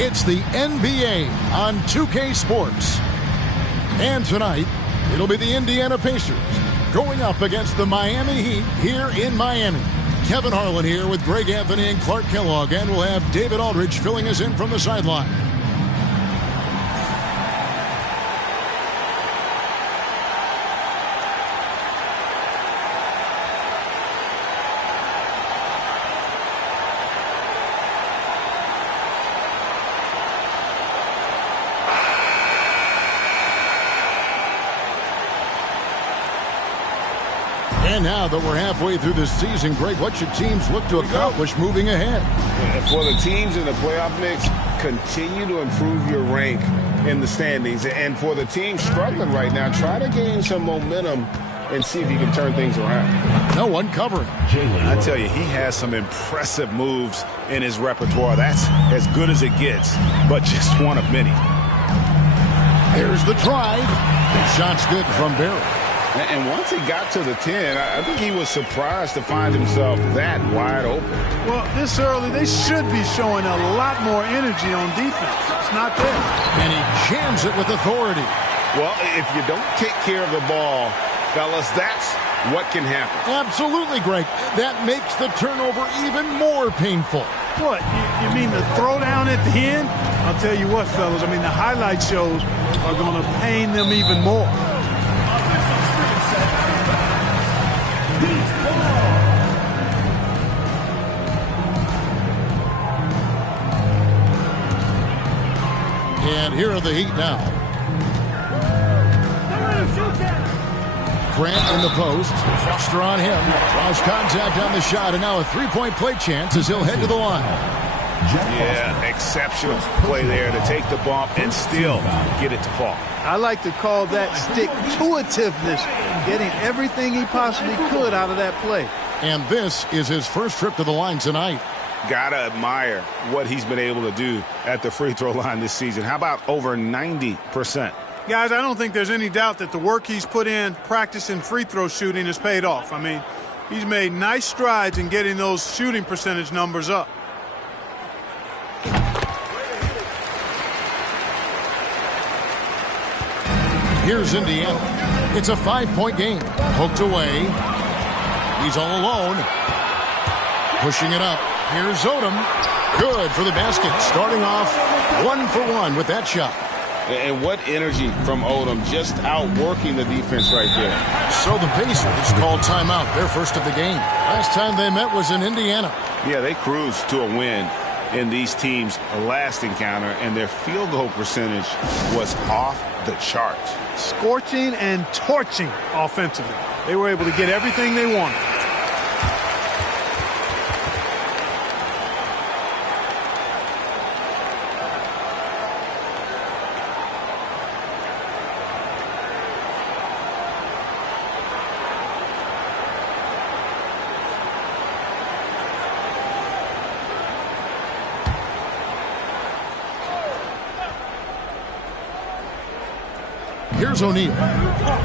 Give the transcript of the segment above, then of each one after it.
It's the NBA on 2K Sports. And tonight, it'll be the Indiana Pacers going up against the Miami Heat here in Miami. Kevin Harlan here with Greg Anthony and Clark Kellogg, and we'll have David Aldridge filling us in from the sideline. And now that we're halfway through the season, Greg, what should teams look to accomplish moving ahead? For the teams in the playoff mix, continue to improve your rank in the standings. And for the team struggling right now, try to gain some momentum and see if you can turn things around. No one covering. I tell you, he has some impressive moves in his repertoire. That's as good as it gets, but just one of many. Here's the drive. The shot's good from Barry. And once he got to the 10, I think he was surprised to find himself that wide open. Well, this early, they should be showing a lot more energy on defense. It's not there. And he jams it with authority. Well, if you don't take care of the ball, fellas, that's what can happen. Absolutely, Greg. That makes the turnover even more painful. What? You mean the throwdown at the end? I'll tell you what, fellas. I mean, the highlight shows are going to pain them even more. And here are the Heat now. Grant in the post. Foster on him. Lost contact on the shot, and now a three-point play chance as he'll head to the line. Yeah, exceptional play there to take the bump and still get it to fall. I like to call that stick-to-itiveness, getting everything he possibly could out of that play. And this is his first trip to the line tonight. Gotta admire what he's been able to do at the free throw line this season. How about over 90%? Guys, I don't think there's any doubt that the work he's put in practicing free throw shooting has paid off. I mean, he's made nice strides in getting those shooting percentage numbers up. Here's Indiana. It's a 5-point game. Hooked away. He's all alone. Pushing it up. Here's Odom. Good for the basket. Starting off 1 for 1 with that shot. And what energy from Odom, just outworking the defense right there. So the Pacers called timeout, their first of the game. Last time they met was in Indiana. Yeah, they cruised to a win in these teams' last encounter, and their field goal percentage was off the charts. Scorching and torching offensively. They were able to get everything they wanted. Here's O'Neal.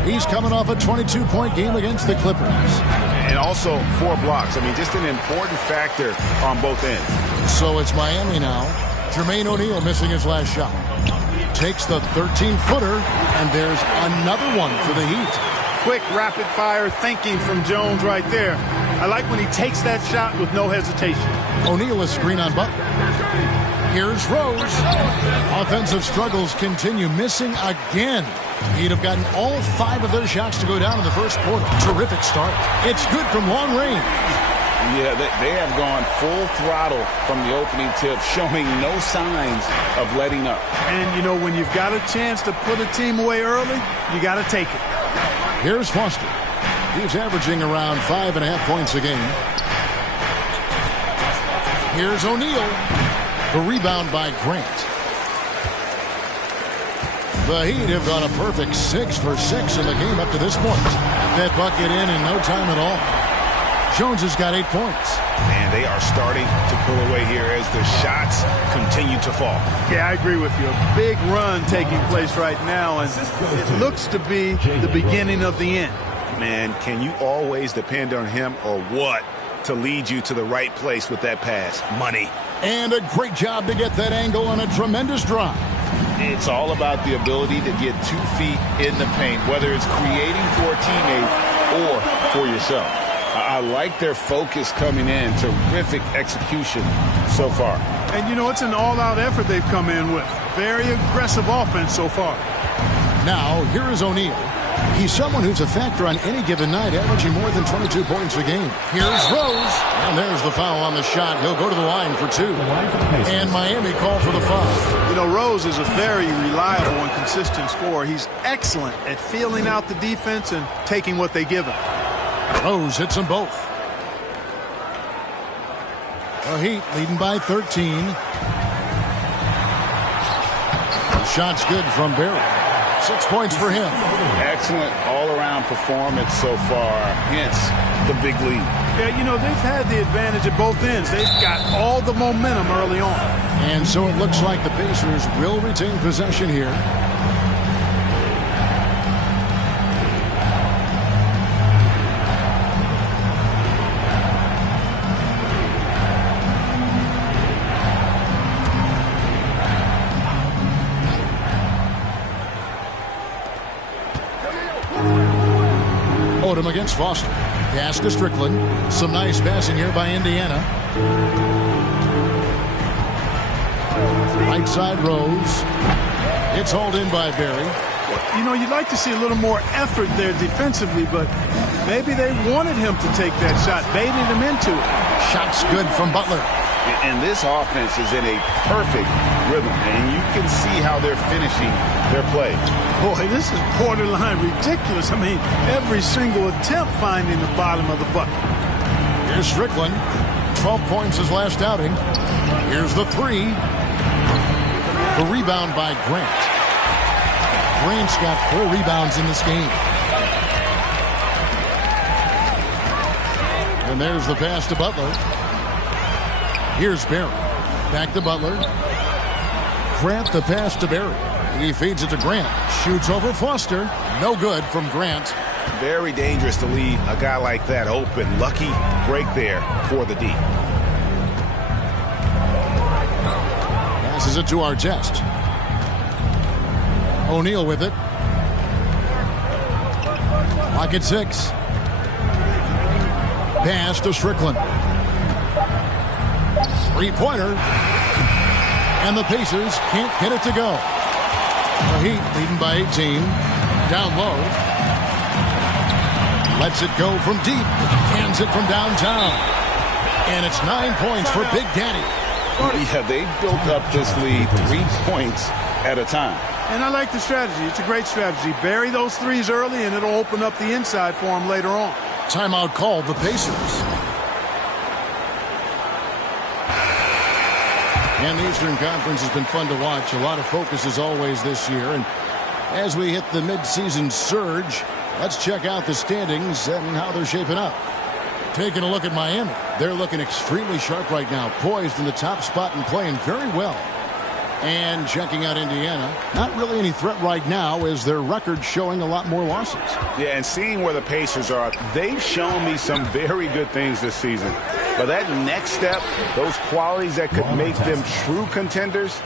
He's coming off a 22-point game against the Clippers. And also 4 blocks. I mean, just an important factor on both ends. So it's Miami now. Jermaine O'Neal missing his last shot. Takes the 13-footer, and there's another one for the Heat. Quick, rapid-fire thinking from Jones right there. I like when he takes that shot with no hesitation. O'Neal is screen on Butler. Here's Rose. Offensive struggles continue, missing again. He'd have gotten all 5 of their shots to go down in the first quarter. Terrific start. It's good from long range. Yeah, they have gone full throttle from the opening tip, showing no signs of letting up. And, you know, when you've got a chance to put a team away early, you got to take it. Here's Foster. He's averaging around 5.5 points a game. Here's O'Neal. The rebound by Grant. The Heat have gone a perfect 6 for 6 in the game up to this point. That bucket in no time at all. Jones has got 8 points. And they are starting to pull away here as the shots continue to fall. Yeah, I agree with you. A big run taking place right now, and it looks to be the beginning of the end. Man, can you always depend on him or what to lead you to the right place with that pass? Money. And a great job to get that angle on a tremendous drive. It's all about the ability to get 2 feet in the paint, whether it's creating for a teammate or for yourself. I like their focus coming in. Terrific execution so far. And, you know, it's an all-out effort they've come in with. Very aggressive offense so far. Now, here is O'Neal. He's someone who's a factor on any given night, averaging more than 22 points a game. Here's Rose. And there's the foul on the shot. He'll go to the line for 2. And Miami called for the foul. You know, Rose is a very reliable and consistent scorer. He's excellent at feeling out the defense and taking what they give him. Rose hits them both. The Heat leading by 13. The shot's good from Barry. 6 points for him. Excellent all-around performance so far, hence the big lead. Yeah, you know, they've had the advantage at both ends. They've got all the momentum early on. And so it looks like the Pacers will retain possession here. Odom against Foster. Pass to Strickland. Some nice passing here by Indiana. Right side Rose. It's hauled in by Barry. You know, you'd like to see a little more effort there defensively, but maybe they wanted him to take that shot, baited him into it. Shot's good from Butler. And this offense is in a perfect rhythm, and you can see how they're finishing their play. Boy, this is borderline ridiculous. I mean, every single attempt finding the bottom of the bucket. Here's Strickland. 12 points his last outing. Here's the 3. The rebound by Grant. Grant's got 4 rebounds in this game. And there's the pass to Butler. Here's Barry. Back to Butler. Grant the pass to Barry. He feeds it to Grant. Shoots over Foster. No good from Grant. Very dangerous to leave a guy like that open. Lucky break there for the D. Passes it to Artest. O'Neal with it. Lock at 6. Pass to Strickland. 3-pointer. And the Pacers can't get it to go. The Heat leading by 18. Down low. Lets it go from deep. Hands it from downtown. And it's 9 points for Big Daddy. Yeah, they built up this lead 3 points at a time. And I like the strategy. It's a great strategy. Bury those threes early, and it'll open up the inside for them later on. Timeout called the Pacers. And the Eastern Conference has been fun to watch. A lot of focus as always this year. And as we hit the midseason surge, let's check out the standings and how they're shaping up. Taking a look at Miami. They're looking extremely sharp right now. Poised in the top spot and playing very well. And checking out Indiana. Not really any threat right now as their record showing a lot more losses. Yeah, and seeing where the Pacers are, they've shown me some very good things this season. But that next step, those qualities that could make them true contenders,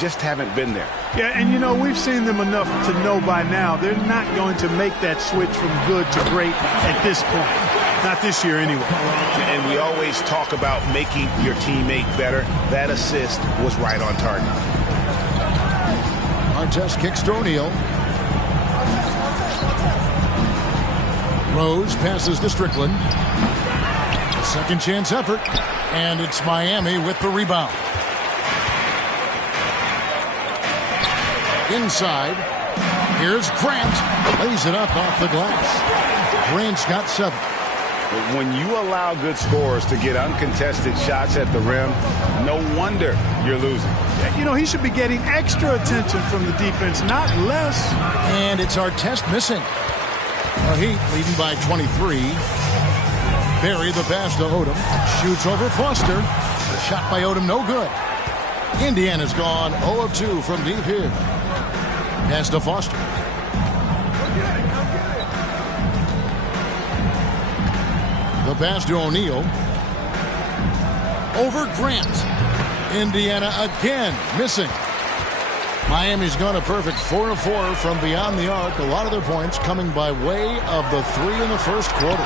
just haven't been there. Yeah, and you know, we've seen them enough to know by now they're not going to make that switch from good to great at this point. Not this year anyway. And we always talk about making your teammate better. That assist was right on target. Artest kicks to O'Neal. Rose passes to Strickland. Second chance effort. And it's Miami with the rebound. Inside. Here's Grant. Lays it up off the glass. Grant's got 7. When you allow good scorers to get uncontested shots at the rim, no wonder you're losing. You know, he should be getting extra attention from the defense, not less. And it's Artest missing. The Heat leading by 23. Barry the pass to Odom. Shoots over Foster. The shot by Odom no good. Indiana's gone 0 of 2 from deep here. Pass to Foster. The pass to O'Neal. Over Grant. Indiana again missing. Miami's gone a perfect 4 of 4 from beyond the arc. A lot of their points coming by way of the 3 in the first quarter.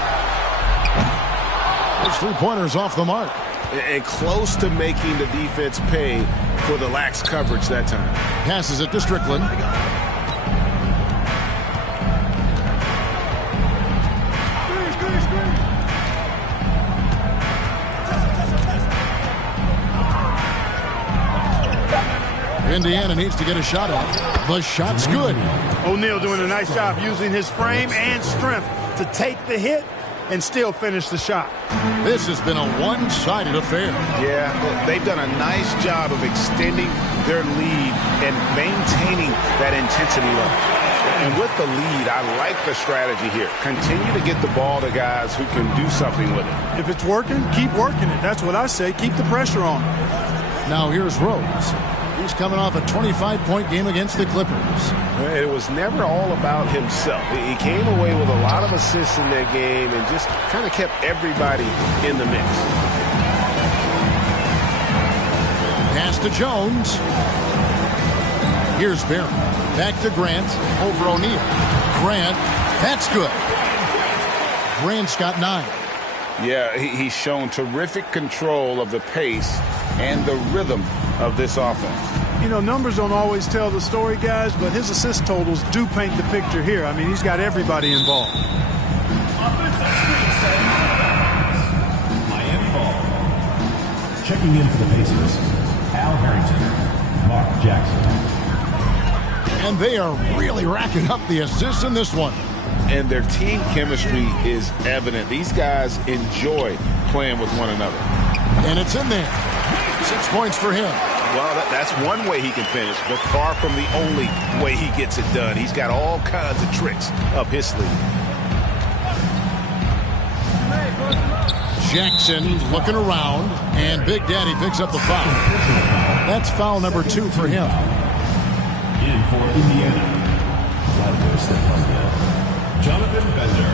Those 3-pointers off the mark. And close to making the defense pay for the lax coverage that time. Passes it to Strickland. Indiana needs to get a shot off. The shot's good. O'Neal doing a nice job using his frame and strength to take the hit and still finish the shot. This has been a one-sided affair. Yeah, they've done a nice job of extending their lead and maintaining that intensity level. And with the lead, I like the strategy here. Continue to get the ball to guys who can do something with it. If it's working, keep working it. That's what I say. Keep the pressure on. Now here's Rose. He's coming off a 25-point game against the Clippers. It was never all about himself. He came away with a lot of assists in that game and just kind of kept everybody in the mix. Pass to Jones. Here's Barron. Back to Grant. Over O'Neal. Grant. That's good. Grant's got 9. Yeah, he's shown terrific control of the pace and the rhythm of this offense. You know, numbers don't always tell the story, guys, but his assist totals do paint the picture here. I mean, he's got everybody involved. Miami ball. Checking in for the Pacers, Al Harrington, Mark Jackson. And they are really racking up the assists in this one. And their team chemistry is evident. These guys enjoy playing with one another. And it's in there. 6 points for him. Well, that's one way he can finish, but far from the only way he gets it done. He's got all kinds of tricks up his sleeve. Jackson looking around, and Big Daddy picks up the foul. That's foul number 2 for him. In for Indiana, Vladimir Stepanov, Jonathan Bender.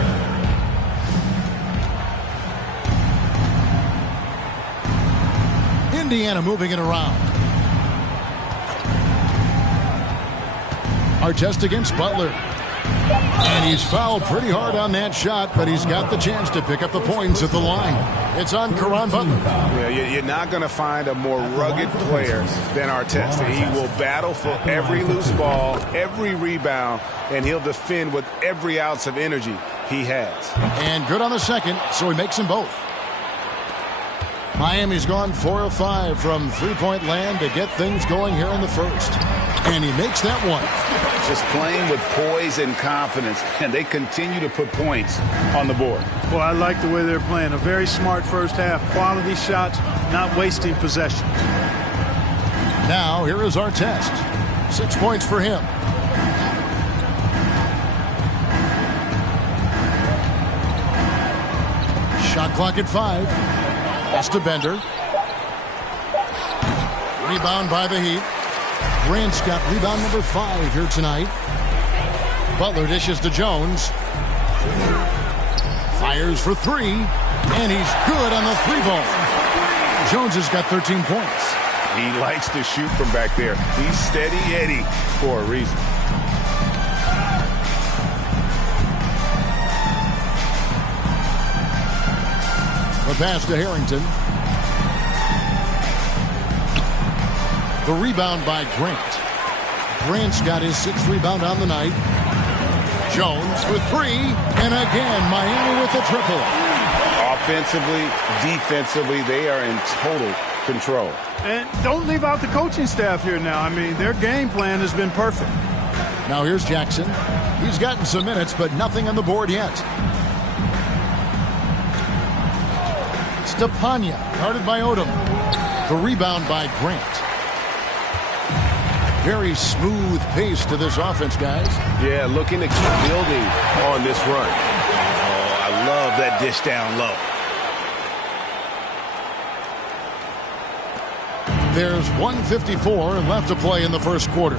Indiana moving it around. Artest against Butler. And he's fouled pretty hard on that shot, but he's got the chance to pick up the points at the line. It's on Caron Butler. Yeah, you're not going to find a more rugged player than Artest. He will battle for every loose ball, every rebound, and he'll defend with every ounce of energy he has. And good on the second, so he makes them both. Miami's gone 4 of 5 from three-point land to get things going here in the first. And he makes that one. Just playing with poise and confidence, and they continue to put points on the board. Well, I like the way they're playing. A very smart first half. Quality shots, not wasting possession. Now, here is Artest. 6 points for him. Shot clock at 5. Pass to Bender. Rebound by the Heat. Grant's got rebound number 5 here tonight. Butler dishes to Jones. Fires for 3. And he's good on the 3-ball. Jones has got 13 points. He likes to shoot from back there. He's steady Eddie for a reason. The pass to Harrington. The rebound by Grant. Grant's got his 6th rebound on the night. Jones for 3. And again, Miami with the triple. Offensively, defensively, they are in total control. And don't leave out the coaching staff here now. I mean, their game plan has been perfect. Now here's Jackson. He's gotten some minutes, but nothing on the board yet. Stepanya, guarded by Odom. The rebound by Grant. Very smooth pace to this offense, guys. Yeah, looking to keep building on this run. Oh, I love that dish down low. There's 1:54 left to play in the first quarter.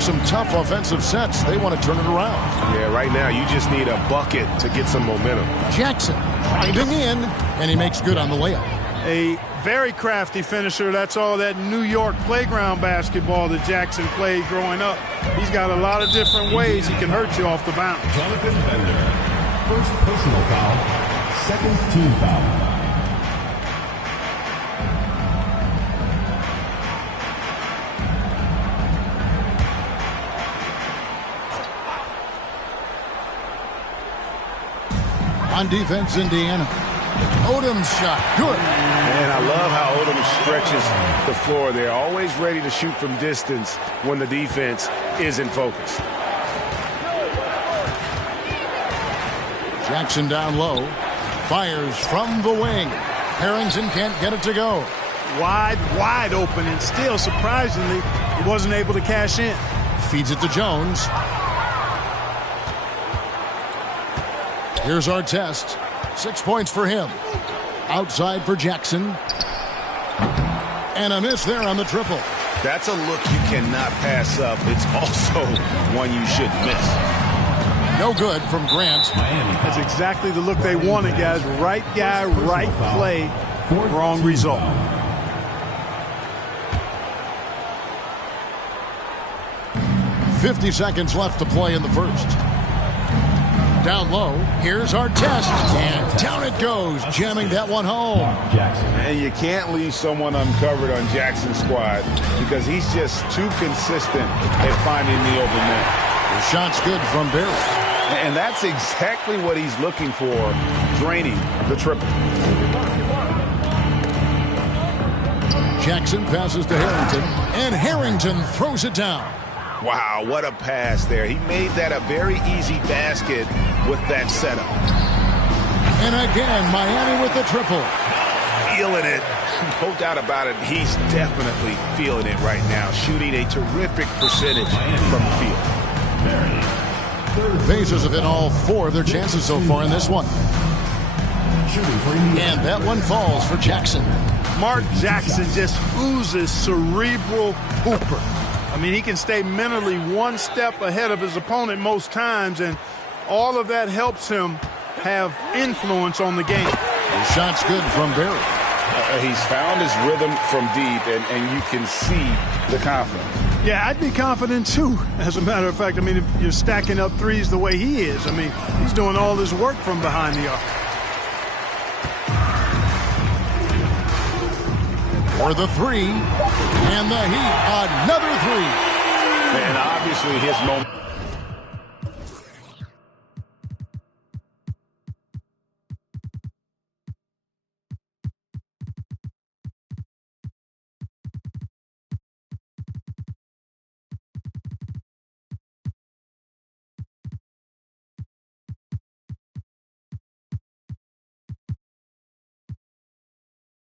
Some tough offensive sets. They want to turn it around. Yeah, right now you just need a bucket to get some momentum. Jackson driving in, and he makes good on the layup. A Very crafty finisher. That's all that New York playground basketball that Jackson played growing up. He's got a lot of different ways he can hurt you off the bounce. Jonathan Bender. First personal foul. Second team foul. On defense, Indiana. Odom's shot, good. And I love how Odom stretches the floor. They're always ready to shoot from distance when the defense isn't focused. Jackson down low. Fires from the wing. Harrington can't get it to go. Wide open, and still, surprisingly, he wasn't able to cash in. Feeds it to Jones. Here's our test. 6 points for him. Outside for Jackson. And a miss there on the triple. That's a look you cannot pass up. It's also one you should miss. No good from Grant. That's exactly the look they wanted, guys. Right guy, right play, wrong result. 50 seconds left to play in the first. Down low, here's our test, and down it goes, jamming that one home. Jackson. And you can't leave someone uncovered on Jackson's squad because he's just too consistent at finding the open man. The shot's good from Barry. And that's exactly what he's looking for, draining the triple. Jackson passes to Harrington, and Harrington throws it down. Wow, what a pass there. He made that a very easy basket with that setup. And again, Miami with the triple. Feeling it. No doubt about it. He's definitely feeling it right now. Shooting a terrific percentage from the field. The Pacers have hit all 4 of their chances so far in this one. And that one falls for Jackson. Mark Jackson just oozes cerebral hooper. I mean, he can stay mentally one step ahead of his opponent most times, and all of that helps him have influence on the game. The shot's good from Barry. He's found his rhythm from deep, and you can see the confidence. Yeah, I'd be confident, too, as a matter of fact. I mean, if you're stacking up threes the way he is, I mean, he's doing all this work from behind the arc. For the 3, and the Heat, another 3. And obviously his moment.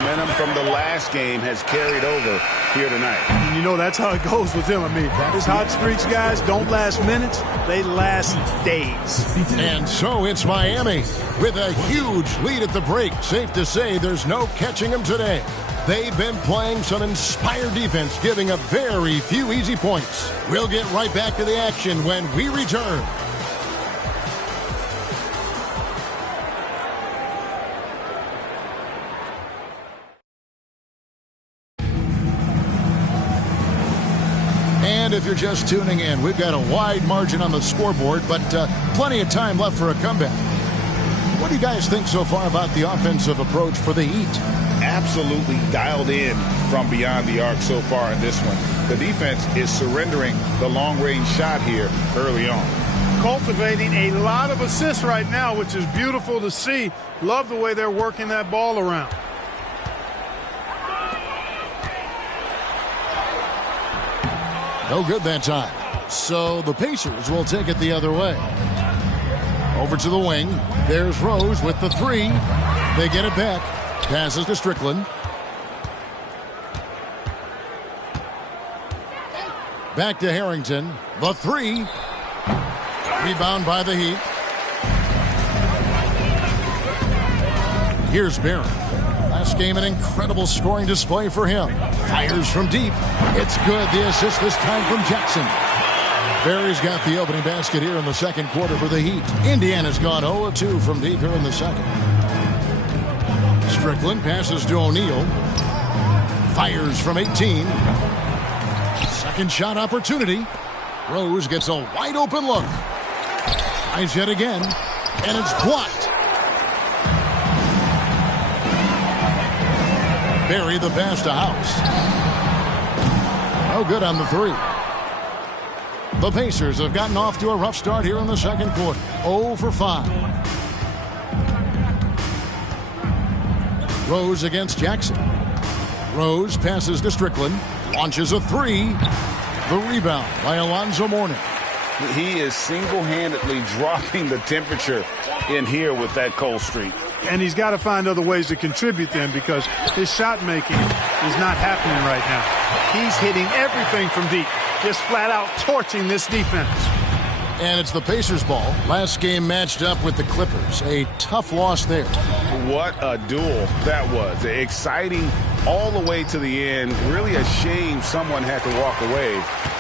Momentum from the last game has carried over here tonight. And you know, that's how it goes with him. I mean, his hot streaks, guys, don't last minutes. They last days. And so it's Miami with a huge lead at the break. Safe to say there's no catching them today. They've been playing some inspired defense, giving up very few easy points. We'll get right back to the action when we return. And if you're just tuning in, we've got a wide margin on the scoreboard, but plenty of time left for a comeback. What do you guys think so far about the offensive approach for the Heat? Absolutely dialed in from beyond the arc so far in this one. The defense is surrendering the long-range shot here early on. Cultivating a lot of assists right now, which is beautiful to see. Love the way they're working that ball around. No good that time. So the Pacers will take it the other way. Over to the wing. There's Rose with the 3. They get it back. Passes to Strickland. Back to Harrington. The 3. Rebound by the Heat. Here's Barry. Last game, an incredible scoring display for him. Fires from deep. It's good. The assist this time from Jackson. Barry's got the opening basket here in the second quarter for the Heat. Indiana's gone 0-2 from deep here in the second. Strickland passes to O'Neal. Fires from 18. Second shot opportunity. Rose gets a wide open look. Tries yet again, and it's blocked. Barry the pass to House. No good on the three. The Pacers have gotten off to a rough start here in the second quarter. 0 for 5. Rose against Jackson. Rose passes to Strickland. Launches a three. The rebound by Alonzo Mourning. He is single-handedly dropping the temperature in here with that cold streak. And he's got to find other ways to contribute then, because his shot making is not happening right now. He's hitting everything from deep, just flat out torching this defense. And it's the Pacers ball. Last game matched up with the Clippers. A tough loss there. What a duel that was. Exciting all the way to the end. Really a shame someone had to walk away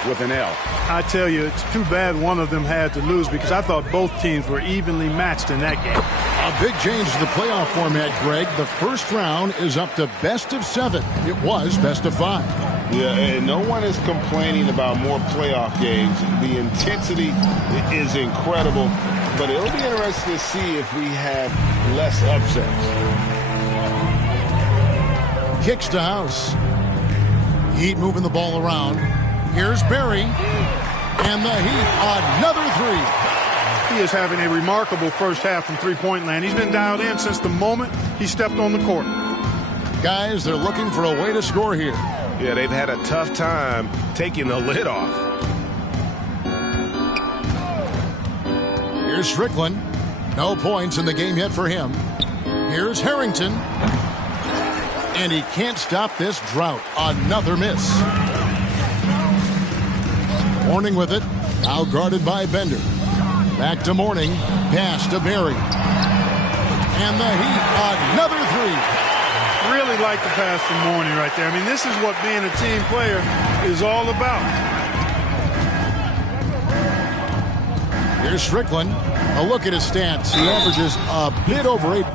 with an L. I tell you, it's too bad one of them had to lose, because I thought both teams were evenly matched in that game. A big change to the playoff format, Greg. The first round is up to best of 7. It was best of 5. Yeah, and no one is complaining about more playoff games. The intensity is incredible, but it'll be interesting to see if we have less upsets. Kicks to House. Heat moving the ball around. Here's Barry. And the Heat, another three. He is having a remarkable first half from three-point land. He's been dialed in since the moment he stepped on the court. Guys, they're looking for a way to score here. Yeah, they've had a tough time taking the lid off. Here's Strickland. No points in the game yet for him. Here's Harrington. And he can't stop this drought. Another miss. Mourning with it. Now guarded by Bender. Back to Mourning. Pass to Barry. And the Heat, another three. Really like the pass from Mourning right there. I mean, this is what being a team player is all about. Here's Strickland. A look at his stats. He averages a bit over 8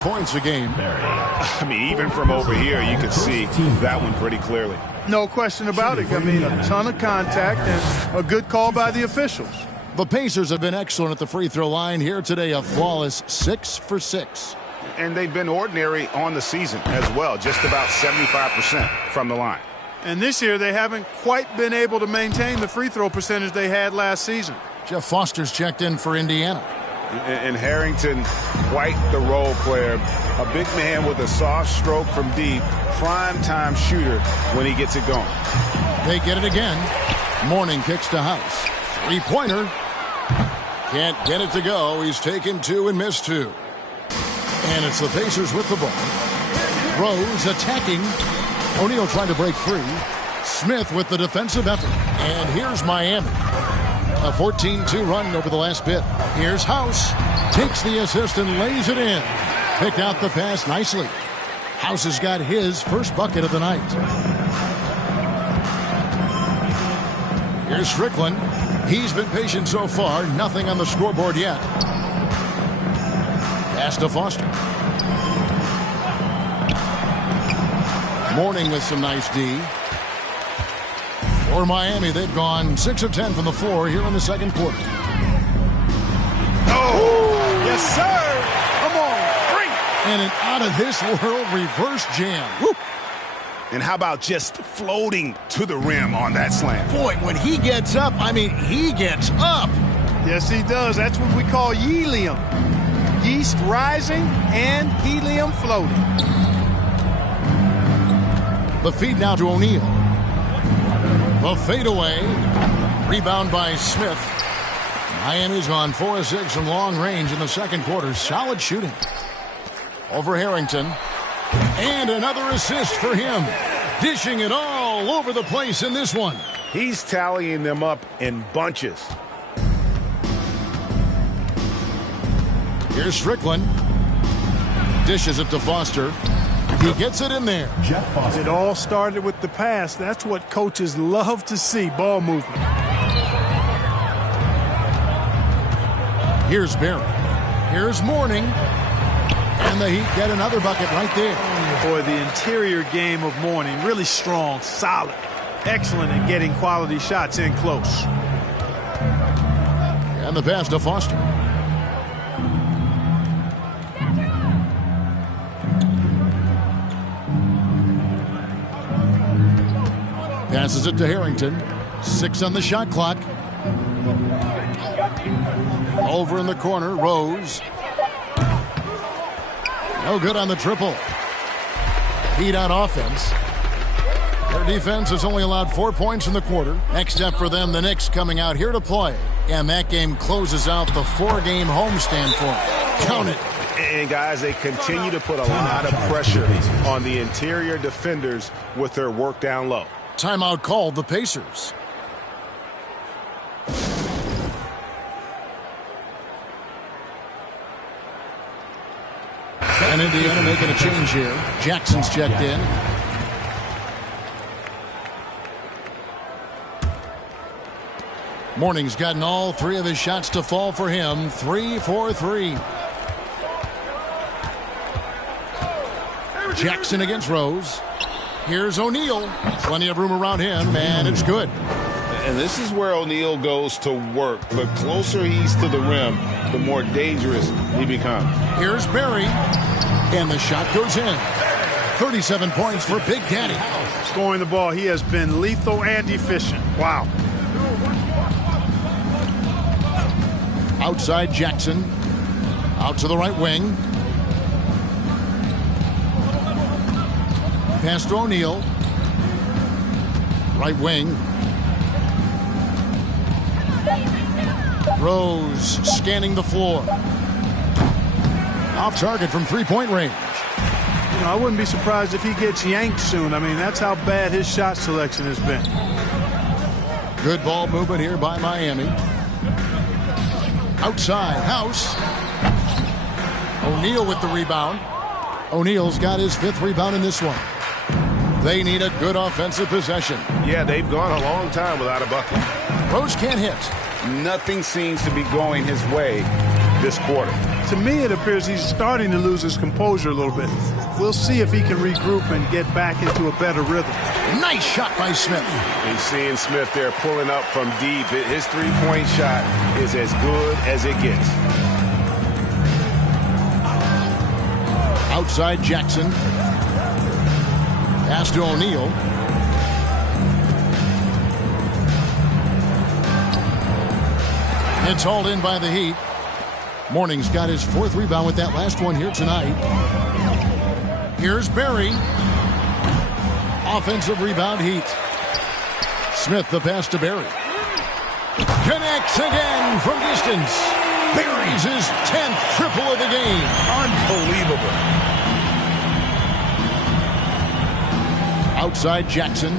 points a game. I mean, even from over here, you can see that one pretty clearly. No question about it. I mean, a ton of contact and a good call by the officials. The Pacers have been excellent at the free throw line here today, a flawless 6 for 6. And they've been ordinary on the season as well, just about 75% from the line. And this year, they haven't quite been able to maintain the free throw percentage they had last season. Jeff Foster's checked in for Indiana. And Harrington, quite the role player. A big man with a soft stroke from deep, prime-time shooter when he gets it going. They get it again. Mourning kicks to House. Three-pointer. Can't get it to go. He's taken 2 and missed 2. And it's the Pacers with the ball. Rose attacking. O'Neal trying to break free. Smith with the defensive effort. And here's Miami. A 14-2 run over the last bit. Here's House. Takes the assist and lays it in. Picked out the pass nicely. House has got his first bucket of the night. Here's Strickland. He's been patient so far. Nothing on the scoreboard yet. Pass to Foster. Mourning with some nice D. For Miami, they've gone 6 of 10 from the floor here in the second quarter. Oh, yes, sir. Come on, bring it. And an out-of-this-world reverse jam. Woo. And how about just floating to the rim on that slam? Boy, when he gets up, I mean, he gets up. Yes, he does. That's what we call helium. Yeast rising and helium floating. The feed now to O'Neal. The fadeaway. Rebound by Smith. Miami's gone 4 of 6 from long range in the second quarter. Solid shooting. Over Harrington. And another assist for him. Dishing it all over the place in this one. He's tallying them up in bunches. Here's Strickland. Dishes it to Foster. He gets it in there. Jeff Foster. It all started with the pass. That's what coaches love to see, ball movement. Here's Barry. Here's Mourning. And the Heat get another bucket right there. Boy, the interior game of Mourning, really strong, solid, excellent at getting quality shots in close. And the pass to Foster. Passes it to Harrington. 6 on the shot clock. Over in the corner, Rose. No good on the triple. Heat on offense. Their defense has only allowed 4 points in the quarter. Next step for them, the Knicks coming out here to play. And that game closes out the 4-game homestand for them. Count it. And guys, they continue to put a lot of pressure on the interior defenders with their work down low. Timeout called the Pacers. And Indiana making a change here. Jackson's checked in. Mourning's gotten all 3 of his shots to fall for him. 3 for 3. Jackson against Rose. Here's O'Neal. Plenty of room around him, and it's good. And this is where O'Neal goes to work. The closer he's to the rim, the more dangerous he becomes. Here's Barry. And the shot goes in. 37 points for Big Daddy. Scoring the ball, he has been lethal and efficient. Wow. Outside Jackson. Out to the right wing. Pass to O'Neal. Right wing. Rose scanning the floor. Off target from three-point range. You know, I wouldn't be surprised if he gets yanked soon. I mean, that's how bad his shot selection has been. Good ball movement here by Miami. Outside, House. O'Neal with the rebound. O'Neal's got his 5th rebound in this one. They need a good offensive possession. Yeah, they've gone a long time without a bucket. Rose can't hit. Nothing seems to be going his way this quarter. To me, it appears he's starting to lose his composure a little bit. We'll see if he can regroup and get back into a better rhythm. Nice shot by Smith. And seeing Smith there pulling up from deep, his three-point shot is as good as it gets. Outside Jackson. Pass to O'Neal. It's hauled in by the Heat. Morning's got his 4th rebound with that last one here tonight. Here's Barry. Offensive rebound, Heat. Smith, the pass to Barry. Connects again from distance. Barry's his 10th triple of the game. Unbelievable. Outside Jackson.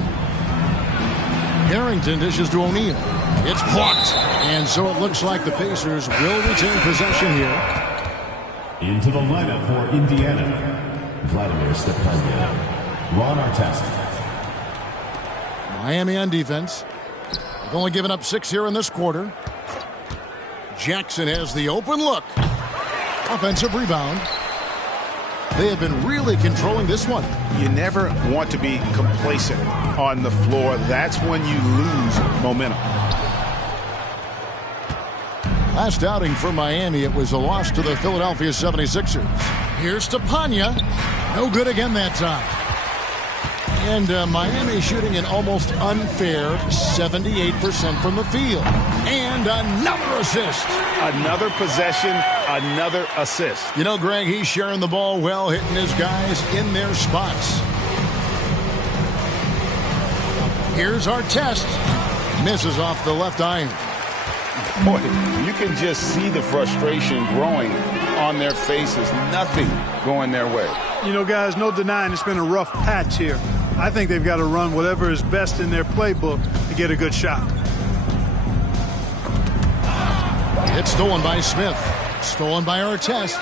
Harrington dishes to O'Neal. It's blocked. And so it looks like the Pacers will retain possession here. Into the lineup for Indiana, Vladimir Stepanyan, Ron Artest. Miami on defense. They've only given up 6 here in this quarter. Jackson has the open look. Offensive rebound. They have been really controlling this one. You never want to be complacent on the floor. That's when you lose momentum. Last outing for Miami, it was a loss to the Philadelphia 76ers. Here's Stepanyan. No good again that time. And Miami shooting an almost unfair 78% from the field. And another assist. Another possession, another assist. You know, Greg, he's sharing the ball well, hitting his guys in their spots. Here's Artest. Misses off the left iron. Boy, you can just see the frustration growing on their faces. Nothing going their way. You know, guys, no denying it's been a rough patch here. I think they've got to run whatever is best in their playbook to get a good shot. It's stolen by Smith. Stolen by Artest.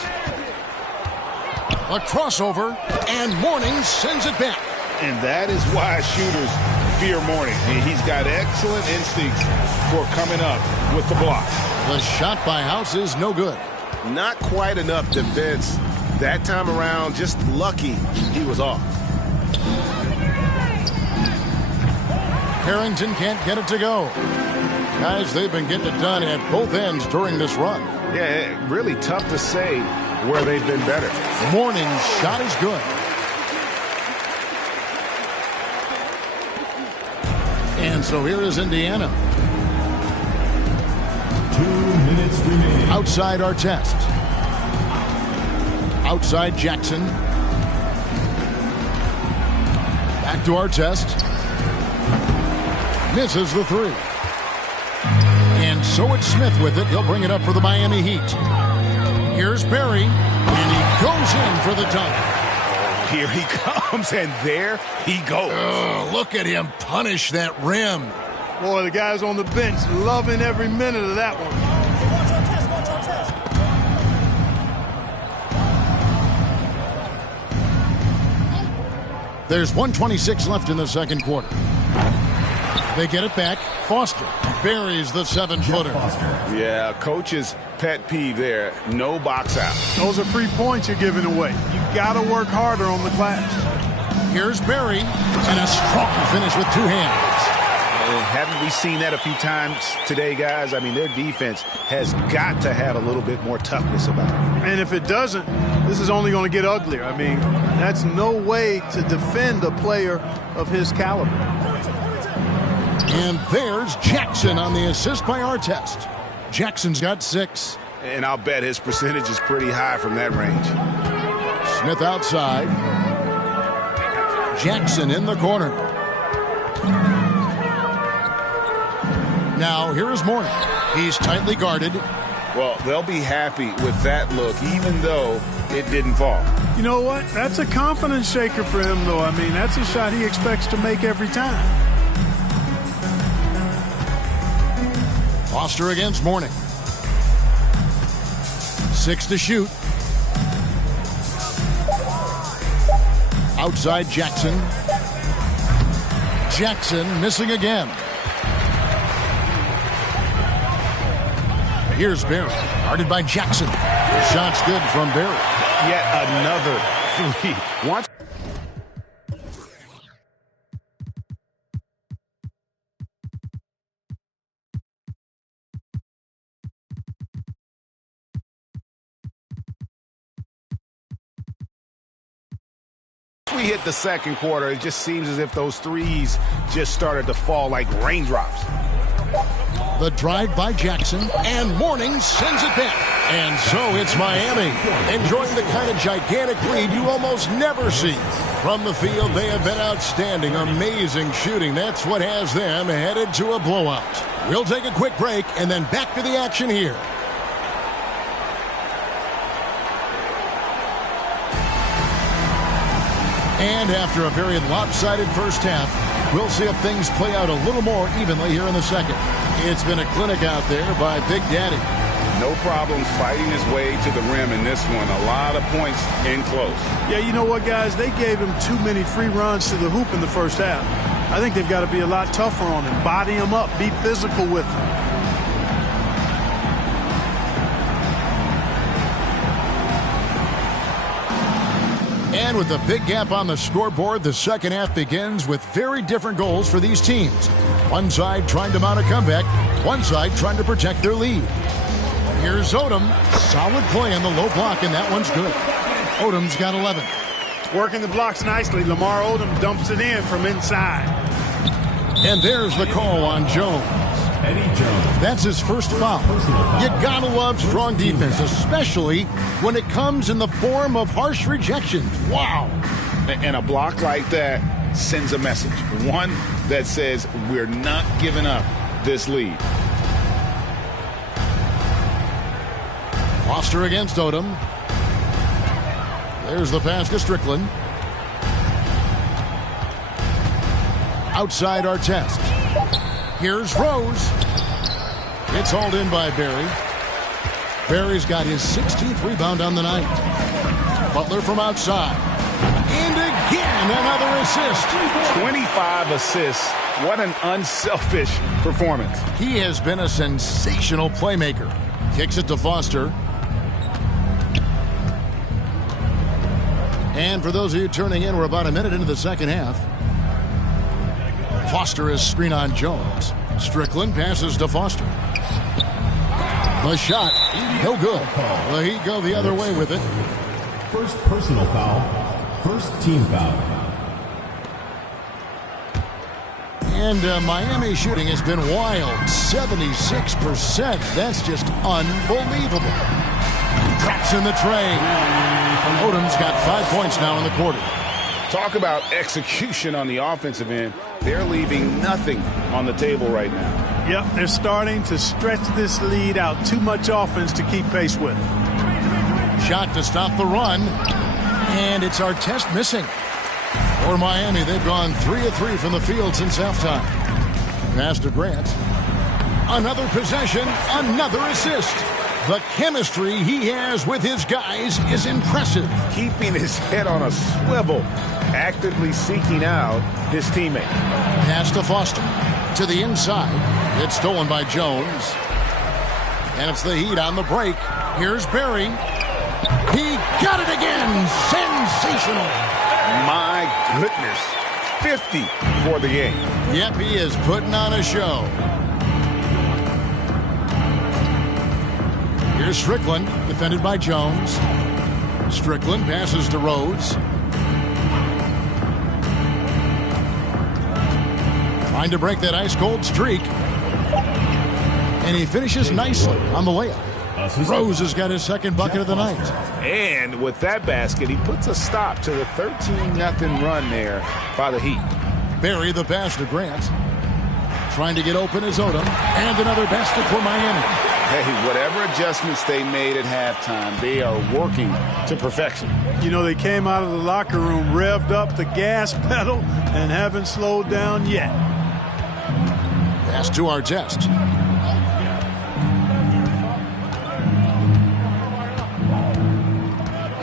A crossover, and Morning sends it back. And that is why shooters fear Morning. He's got excellent instincts for coming up with the block. The shot by House is no good. Not quite enough defense that time around. Just lucky he was off. Harrington can't get it to go. Guys, they've been getting it done at both ends during this run. Yeah, really tough to say where they've been better. Morning's shot is good. And so here is Indiana. 2 minutes remaining. Outside Artest. Outside Jackson. Back to Artest. Misses the 3. And so it's Smith with it. He'll bring it up for the Miami Heat. Here's Barry. And he goes in for the dunk. Here he comes, and there he goes. Look at him punish that rim. Boy, the guys on the bench loving every minute of that one. There's 1:26 left in the second quarter. They get it back. Foster buries the 7-footer. Yeah, coach's pet peeve there. No box out. Those are free points you're giving away. You got to work harder on the glass. Here's Barry, and a strong finish with 2 hands. Haven't we seen that a few times today, guys? I mean, their defense has got to have a little bit more toughness about it. And if it doesn't, this is only going to get uglier. I mean, that's no way to defend a player of his caliber. And there's Jackson on the assist by Artest. Jackson's got 6. And I'll bet his percentage is pretty high from that range. Smith outside. Jackson in the corner. Now, here is Morning. He's tightly guarded. Well, they'll be happy with that look, even though it didn't fall. You know what? That's a confidence shaker for him, though. I mean, that's a shot he expects to make every time. Foster against Morning. 6 to shoot. Outside Jackson. Jackson missing again. Here's Barry, guarded by Jackson. The shot's good from Barry. Yet another three. Once we hit the second quarter, it just seems as if those threes just started to fall like raindrops. The drive by Jackson, and Mourning sends it back. And so it's Miami, enjoying the kind of gigantic lead you almost never see. From the field, they have been outstanding, amazing shooting. That's what has them headed to a blowout. We'll take a quick break, and then back to the action here. And after a very lopsided first half, we'll see if things play out a little more evenly here in the second. It's been a clinic out there by Big Daddy. No problems fighting his way to the rim in this one. A lot of points in close. Yeah, you know what, guys? They gave him too many free runs to the hoop in the first half. I think they've got to be a lot tougher on him. Body him up. Be physical with him. And with a big gap on the scoreboard, the second half begins with very different goals for these teams. One side trying to mount a comeback, one side trying to protect their lead. Here's Odom. Solid play on the low block, and that one's good. Odom's got 11. Working the blocks nicely. Lamar Odom dumps it in from inside. And there's the call on Jones. Eddie Jones. That's his first foul. You gotta love strong defense, especially when it comes in the form of harsh rejections. Wow. And a block like that sends a message. One that says we're not giving up this lead. Foster against Odom. There's the pass to Strickland. Outside Artest. Here's Rose. It's hauled in by Barry. Barry's got his 16th rebound on the night. Butler from outside. And again, another assist. 25 assists. What an unselfish performance. He has been a sensational playmaker. Kicks it to Foster. And for those of you turning in, we're about a minute into the second half. Foster is screen on Jones. Strickland passes to Foster. The shot, no good. The Heat go the other way with it. First personal foul. First team foul. And Miami shooting has been wild. 76%. That's just unbelievable. Drops in the tray. Odom's got 5 points now in the quarter. Talk about execution on the offensive end. They're leaving nothing on the table right now. Yep, they're starting to stretch this lead out. Too much offense to keep pace with. Shot to stop the run. And it's Artest missing. For Miami, they've gone 3 of 3 from the field since halftime. Pass to Grant. Another possession, another assist. The chemistry he has with his guys is impressive. Keeping his head on a swivel, actively seeking out his teammate. Pass to Foster. To the inside. It's stolen by Jones. And it's the Heat on the break. Here's Barry. He got it again. Sensational. My goodness. 50 for the game. Yep, he is putting on a show. Here's Strickland, defended by Jones. Strickland passes to Rose. Trying to break that ice-cold streak. And he finishes nicely on the layup. Rose has got his second bucket of the night. And with that basket, he puts a stop to the 13-0 run there by the Heat. Barry the pass to Grant. Trying to get open is Odom. And another basket for Miami. Hey, whatever adjustments they made at halftime, they are working to perfection. You know, they came out of the locker room, revved up the gas pedal, and haven't slowed down yet. Pass to Artest.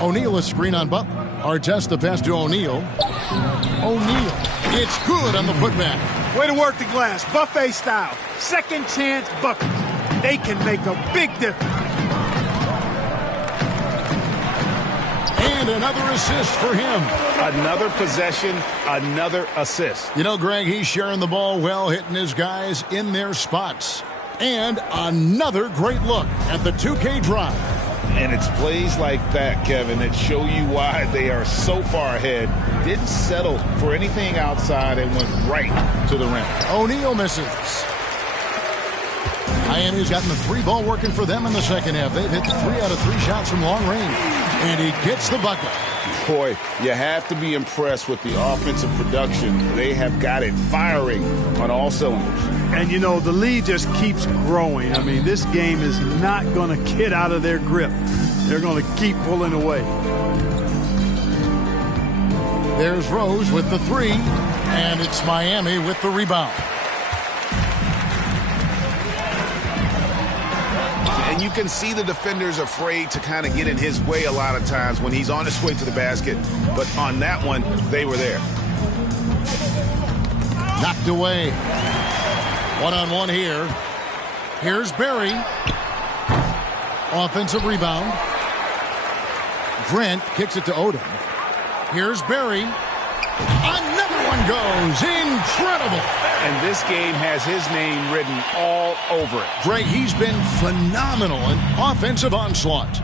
O'Neal is screen on Butler. Artest the pass to O'Neal. O'Neal. It's good on the putback. Way to work the glass. Buffet style. Second chance bucket. they can make a big difference. And another assist for him. Another possession, another assist. You know, Greg, he's sharing the ball well, hitting his guys in their spots. And another great look at the 2K drive. And it's plays like that, Kevin, that show you why they are so far ahead. Didn't settle for anything outside and went right to the rim. O'Neal misses. Miami's gotten the 3-ball working for them in the second half. They've hit 3 out of 3 shots from long range. And he gets the bucket. Boy, you have to be impressed with the offensive production. They have got it firing on all cylinders. And, you know, the lead just keeps growing. I mean, this game is not going to get out of their grip. They're going to keep pulling away. There's Rose with the 3, and it's Miami with the rebound. And you can see the defenders afraid to kind of get in his way a lot of times when he's on his way to the basket. But on that one, they were there. Knocked away. One-on-one here. Here's Berry. Offensive rebound. Grant kicks it to Odom. Here's Berry. Another one goes. Incredible. And this game has his name written all over it. Greg, he's been phenomenal in offensive onslaught.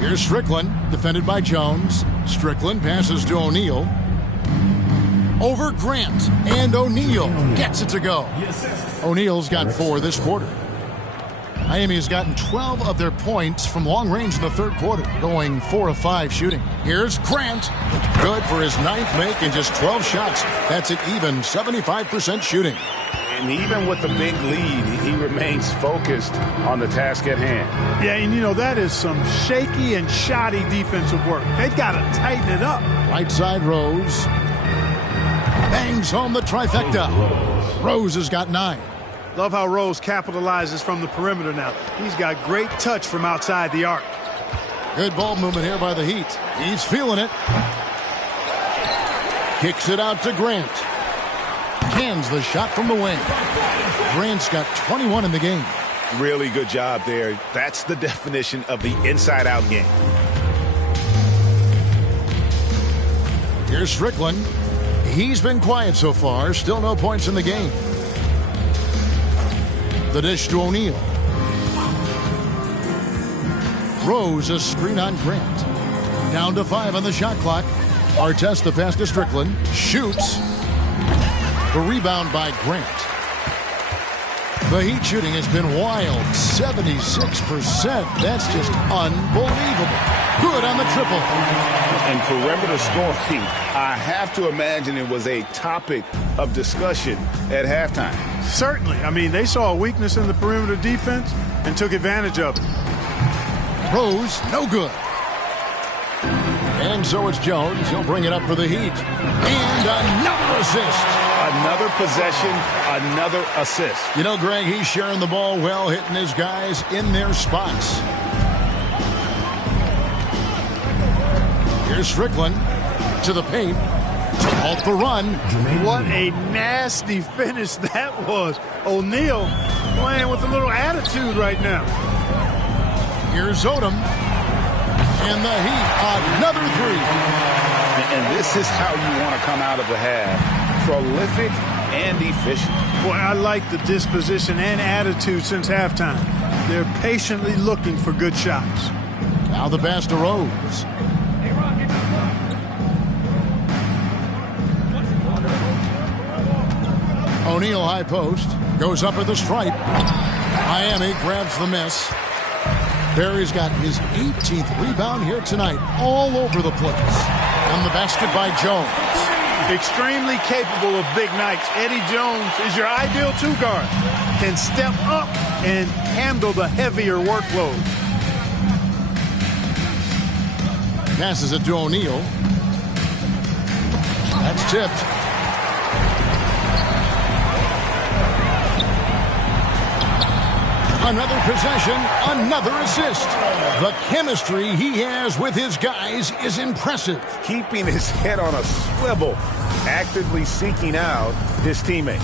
Here's Strickland, defended by Jones. Strickland passes to O'Neal. Over Grant, and O'Neal gets it to go. O'Neal's got 4 this quarter. Miami has gotten 12 of their points from long range in the third quarter, going 4 of 5 shooting. Here's Grant. Good for his 9th make in just 12 shots. That's an even 75% shooting. And even with the big lead, he remains focused on the task at hand. Yeah, and you know, that is some shaky and shoddy defensive work. They've got to tighten it up. Right side Rose. Bangs home the trifecta. Rose has got 9. Love how Rose capitalizes from the perimeter now. He's got great touch from outside the arc. Good ball movement here by the Heat. He's feeling it. Kicks it out to Grant. Cans the shot from the wing. Grant's got 21 in the game. Really good job there. That's the definition of the inside-out game. Here's Strickland. He's been quiet so far. Still no points in the game. The dish to O'Neal. Rose a screen on Grant. Down to 5 on the shot clock. Artest the pass to Strickland. Shoots. The rebound by Grant. The Heat shooting has been wild. 76%. That's just unbelievable. Good on the triple. And perimeter scoring, I have to imagine it was a topic of discussion at halftime. Certainly. I mean, they saw a weakness in the perimeter defense and took advantage of it. Rose, no good. And so it's Jones. He'll bring it up for the Heat. And another assist. Another possession, another assist. You know, Greg, he's sharing the ball well, hitting his guys in their spots. Here's Strickland to the paint. Off the run. What a nasty finish that was. O'Neal playing with a little attitude right now. Here's Odom. And the Heat, another 3. And this is how you want to come out of the half. Prolific and efficient. Boy, I like the disposition and attitude since halftime. They're patiently looking for good shots. Now the pass to Rose. O'Neal high post. Goes up at the stripe. Miami grabs the miss. Barry's got his 18th rebound here tonight. All over the place. And the basket by Jones. Extremely capable of big nights. Eddie Jones is your ideal 2-guard. Can step up and handle the heavier workload. Passes it to O'Neal. That's tipped. Another possession, another assist. The chemistry he has with his guys is impressive. Keeping his head on a swivel, actively seeking out his teammate.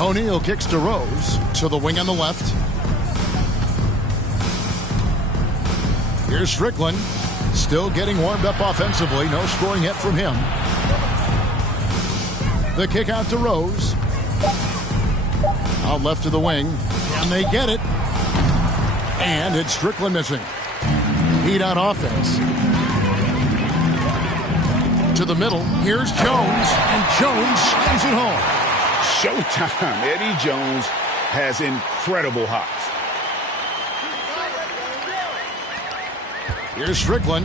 O'Neal kicks to Rose. To the wing on the left. Here's Strickland. Still getting warmed up offensively. No scoring hit from him. The kick out to Rose. Out left to the wing. And they get it. And it's Strickland missing. Heat on offense. To the middle. Here's Jones. And Jones slams it home. Showtime. Eddie Jones has incredible hops. Here's Strickland.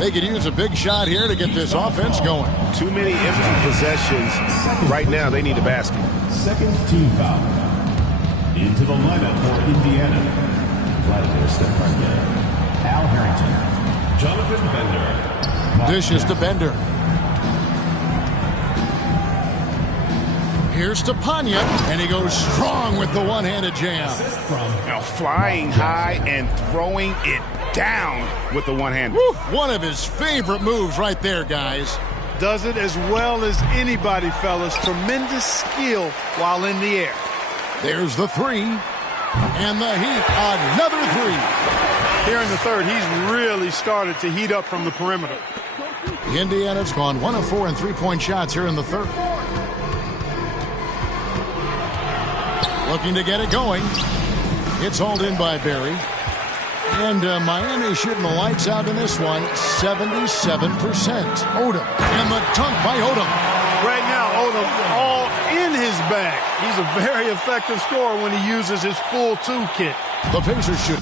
They could use a big shot here to get this offense going. Too many empty possessions. Right now, they need a basket. Second team foul. Into the lineup for Indiana. Vladimir Stepanov. Al Harrington. Jonathan Bender. Dishes to Bender. Here's to Panya, and he goes strong with the one-handed jam. Now flying high and throwing it down with the one-hand. One of his favorite moves right there, guys. Does it as well as anybody, fellas. Tremendous skill while in the air. There's the three. And the Heat, another three. Here in the third, he's really started to heat up from the perimeter. Indiana's gone 1 of 4 in three-point shots here in the third. Looking to get it going. It's hauled in by Barry. And Miami shooting the lights out in this one, 77%. Odom. And the dunk by Odom. Right now, Odom all in his bag. He's a very effective scorer when he uses his full toolkit. The Pacers shoot.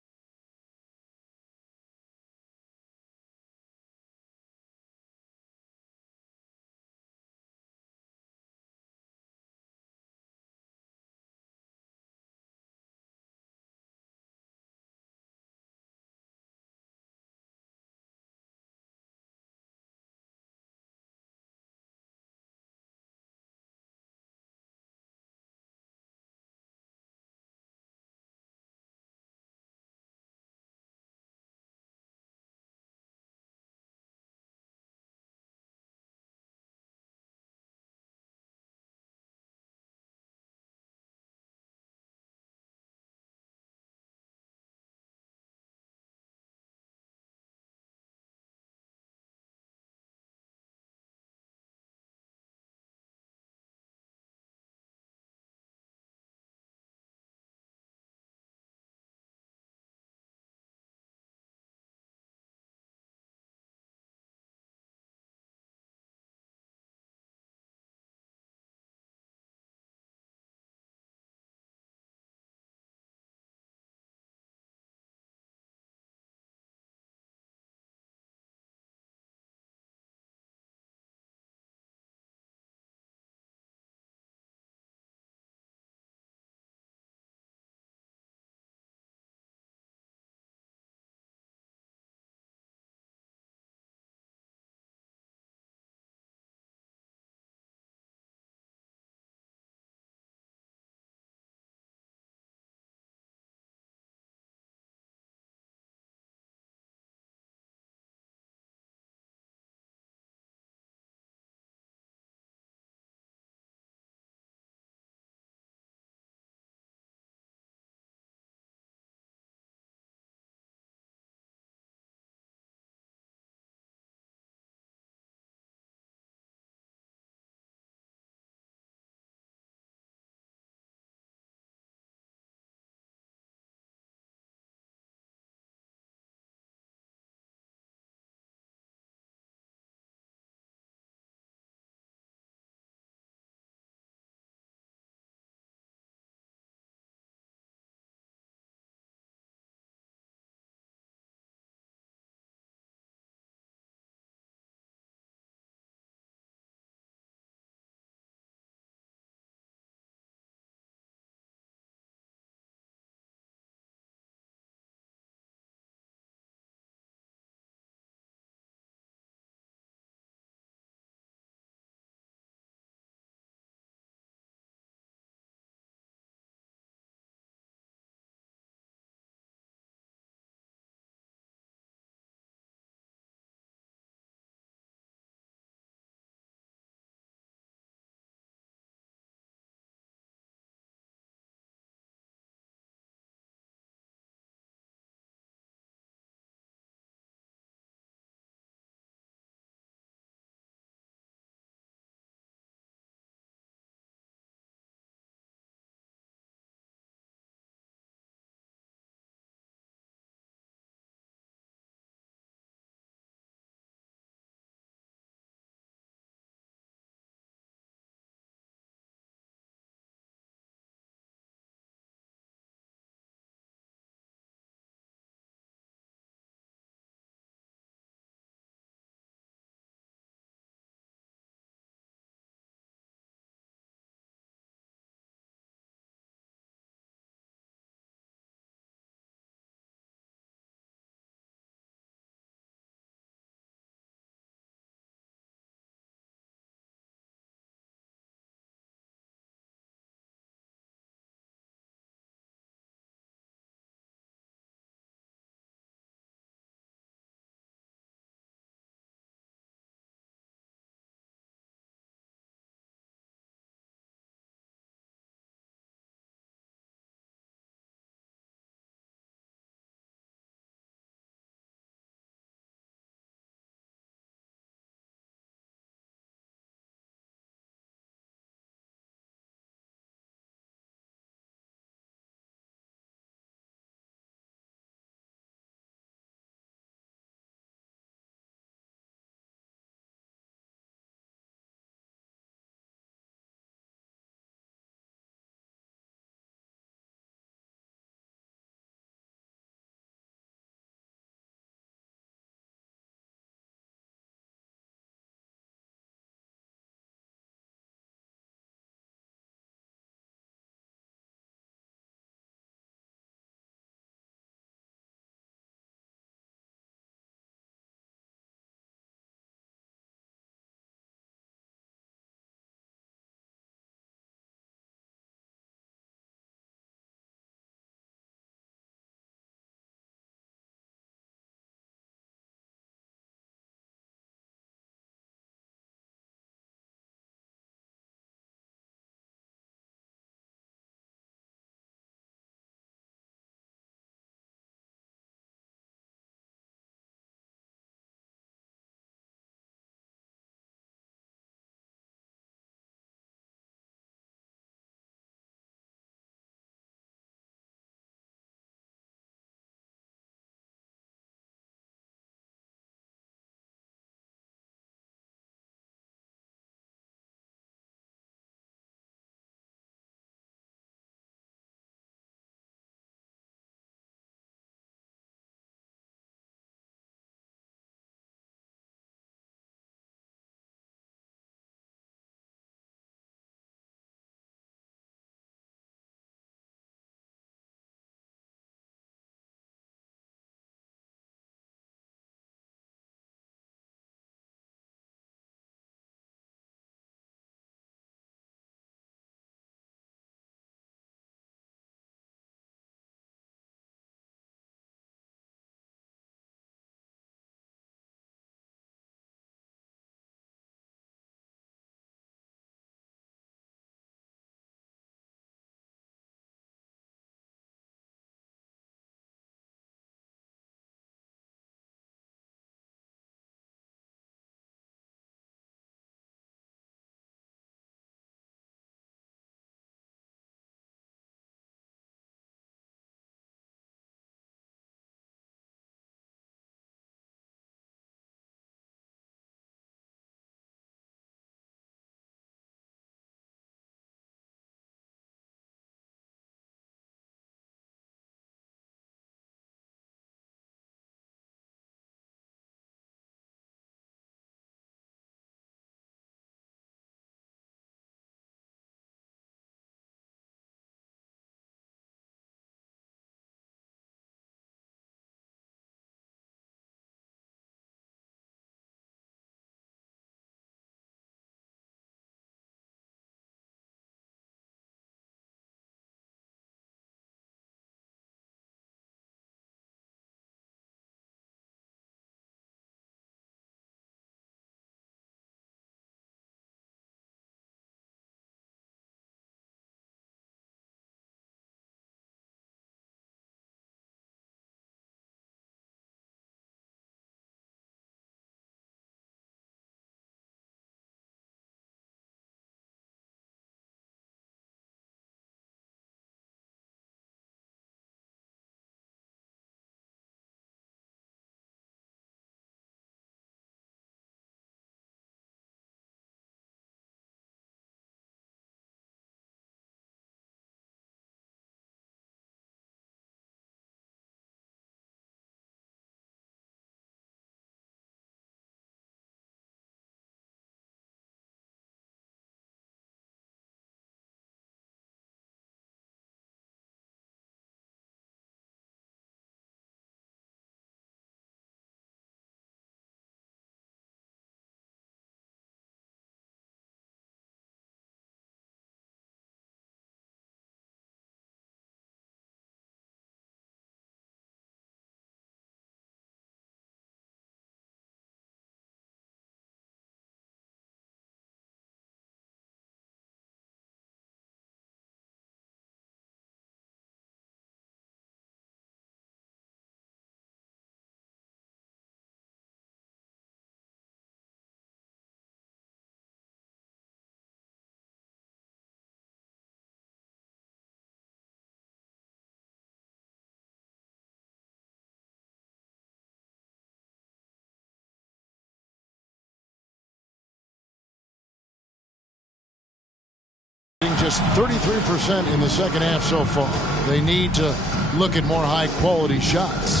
just 33% in the second half so far. They need to look at more high-quality shots.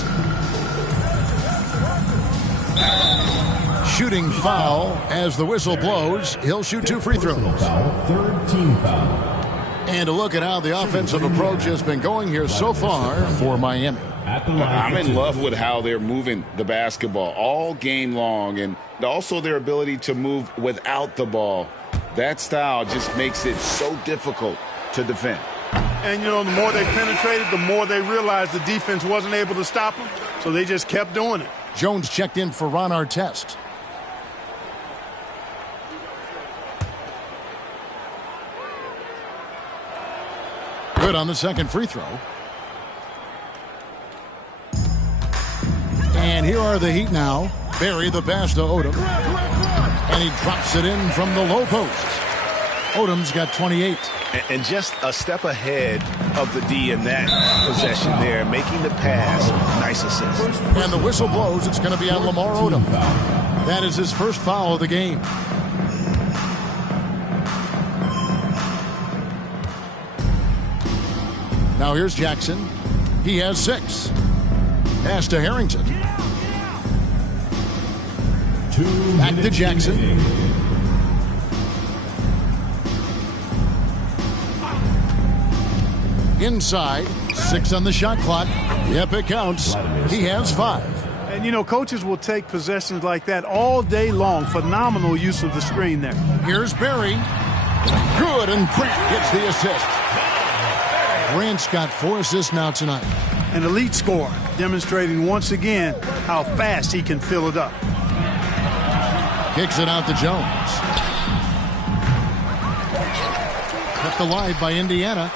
Shooting foul as the whistle blows. He'll shoot 2 free throws. Third team foul. And a look at how the offensive approach has been going here so far for Miami. I'm in love with how they're moving the basketball all game long, and also their ability to move without the ball. That style just makes it so difficult to defend. And, you know, the more they penetrated, the more they realized the defense wasn't able to stop them, so they just kept doing it. Jones checked in for Ron Artest. Good on the second free throw. And here are the Heat now. Barry the pass to Odom. And he drops it in from the low post. Odom's got 28. And just a step ahead of the D in that possession there, making the pass. Nice assist. And the whistle blows. It's going to be on Lamar Odom. That is his first foul of the game. Now here's Jackson. He has 6. Pass to Harrington. Back to Jackson. Inside. 6 on the shot clock. Yep, it counts. He has 5. And, you know, coaches will take possessions like that all day long. Phenomenal use of the screen there. Here's Barry. Good, and Grant gets the assist. Grant's got 4 assists now tonight. An elite scorer, demonstrating once again how fast he can fill it up. Kicks it out to Jones. Kept alive by Indiana.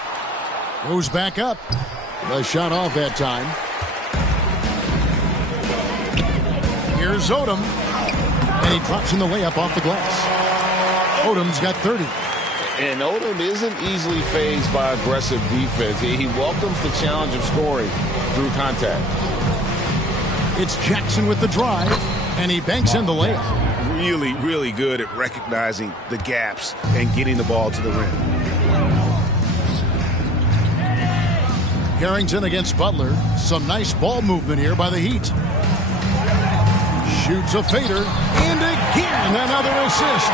Goes back up. The shot off that time. Here's Odom. And he drops in the layup off the glass. Odom's got 30. And Odom isn't easily fazed by aggressive defense. He welcomes the challenge of scoring through contact. It's Jackson with the drive, and he banks in the layup. Really, really good at recognizing the gaps and getting the ball to the rim. Harrington against Butler. Some nice ball movement here by the Heat. Shoots a fader, and again another assist.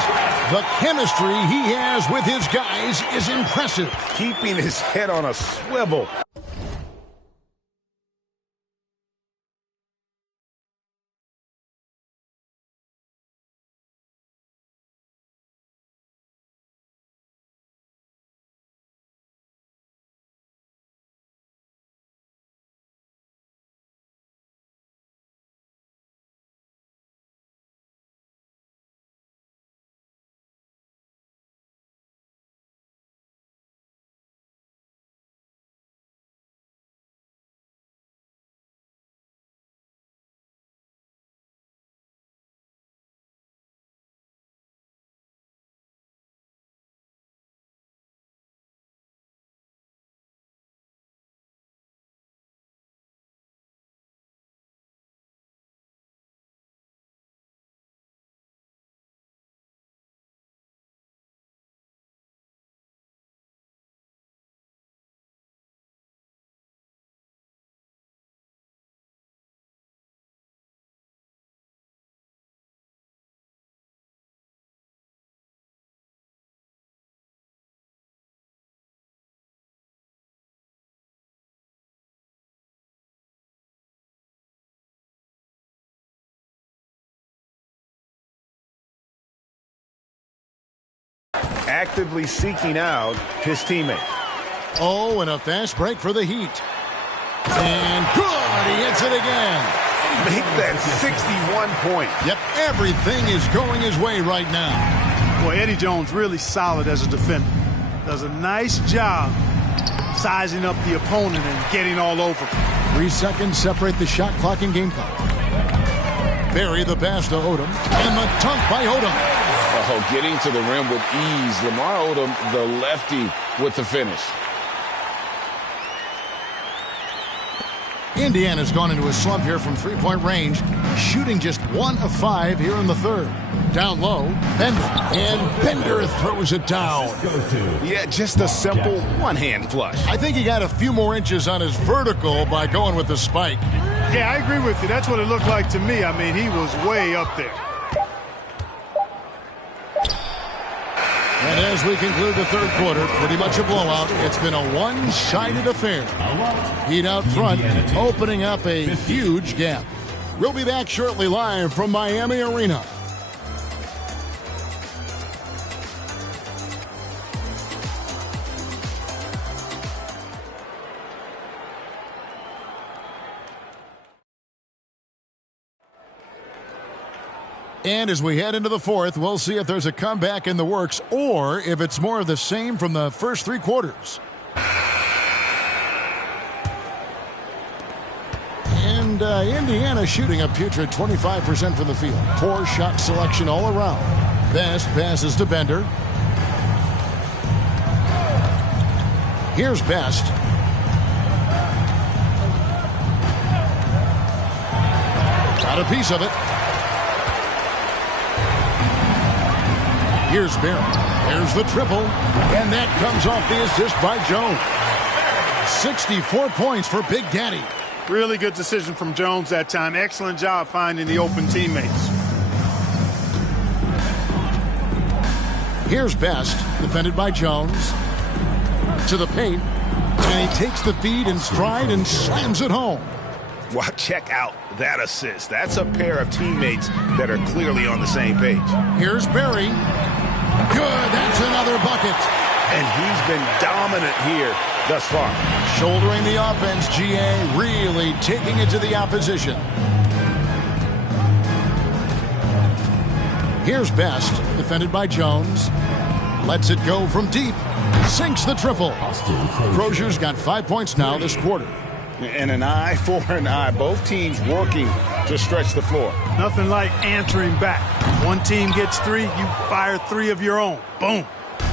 The chemistry he has with his guys is impressive. Keeping his head on a swivel. Actively seeking out his teammate. Oh, and a fast break for the Heat. And good, he hits it again. Make that 61 point. Yep, everything is going his way right now. Boy, Eddie Jones really solid as a defender. Does a nice job sizing up the opponent and getting all over. 3 seconds separate the shot clock and game clock. Barry the pass to Odom, and the dunk by Odom. Oh, getting to the rim with ease. Lamar Odom, the lefty, with the finish. Indiana's gone into a slump here from three-point range, shooting just 1 of 5 here in the third. Down low, Bender, and Bender throws it down. Yeah, just a simple one-hand flush. I think he got a few more inches on his vertical by going with the spike. Yeah, I agree with you. That's what it looked like to me. I mean, he was way up there. And as we conclude the third quarter, pretty much a blowout. It's been a one-sided affair. Heat out front, opening up a huge gap. We'll be back shortly live from Miami Arena. And as we head into the fourth, we'll see if there's a comeback in the works or if it's more of the same from the first three quarters. And Indiana shooting a putrid 25% from the field. Poor shot selection all around. Best passes to Bender. Here's Best. Got a piece of it. Here's Barry. There's the triple. And that comes off the assist by Jones. 64 points for Big Daddy. Really good decision from Jones that time. Excellent job finding the open teammates. Here's Best, defended by Jones. To the paint. And he takes the feed in stride and slams it home. Wow, check out that assist. That's a pair of teammates that are clearly on the same page. Here's Barry. Good, that's another bucket. And he's been dominant here thus far. Shouldering the offense, GA really taking it to the opposition. Here's Best, defended by Jones. Lets it go from deep. Sinks the triple. Crozier's got 5 points now this quarter. And an eye for an eye. Both teams working to stretch the floor. Nothing like answering back. One team gets 3, you fire 3 of your own. Boom.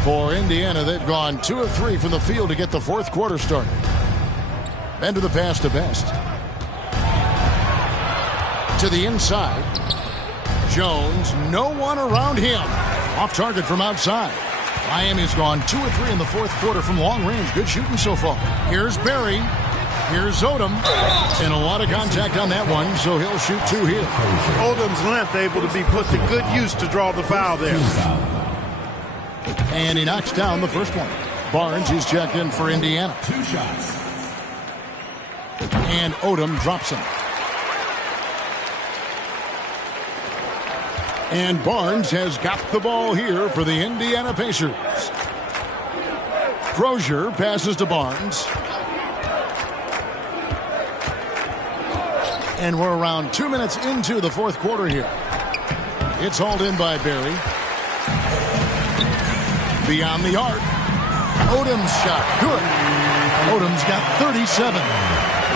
For Indiana, they've gone 2 of 3 from the field to get the fourth quarter started. Bender the pass to Best. To the inside. Jones, no one around him. Off target from outside. Miami's gone 2 of 3 in the fourth quarter from long range. Good shooting so far. Here's Barry. Here's Odom. And a lot of contact on that one, so he'll shoot 2 here. Odom's length able to be put to good use to draw the foul there. And he knocks down the first one. Barnes, he's checked in for Indiana. 2 shots. And Odom drops him. And Barnes has got the ball here for the Indiana Pacers. Crozier passes to Barnes. And we're around 2 minutes into the fourth quarter here. It's hauled in by Barry. Beyond the arc. Odom's shot. Good. Odom's got 37.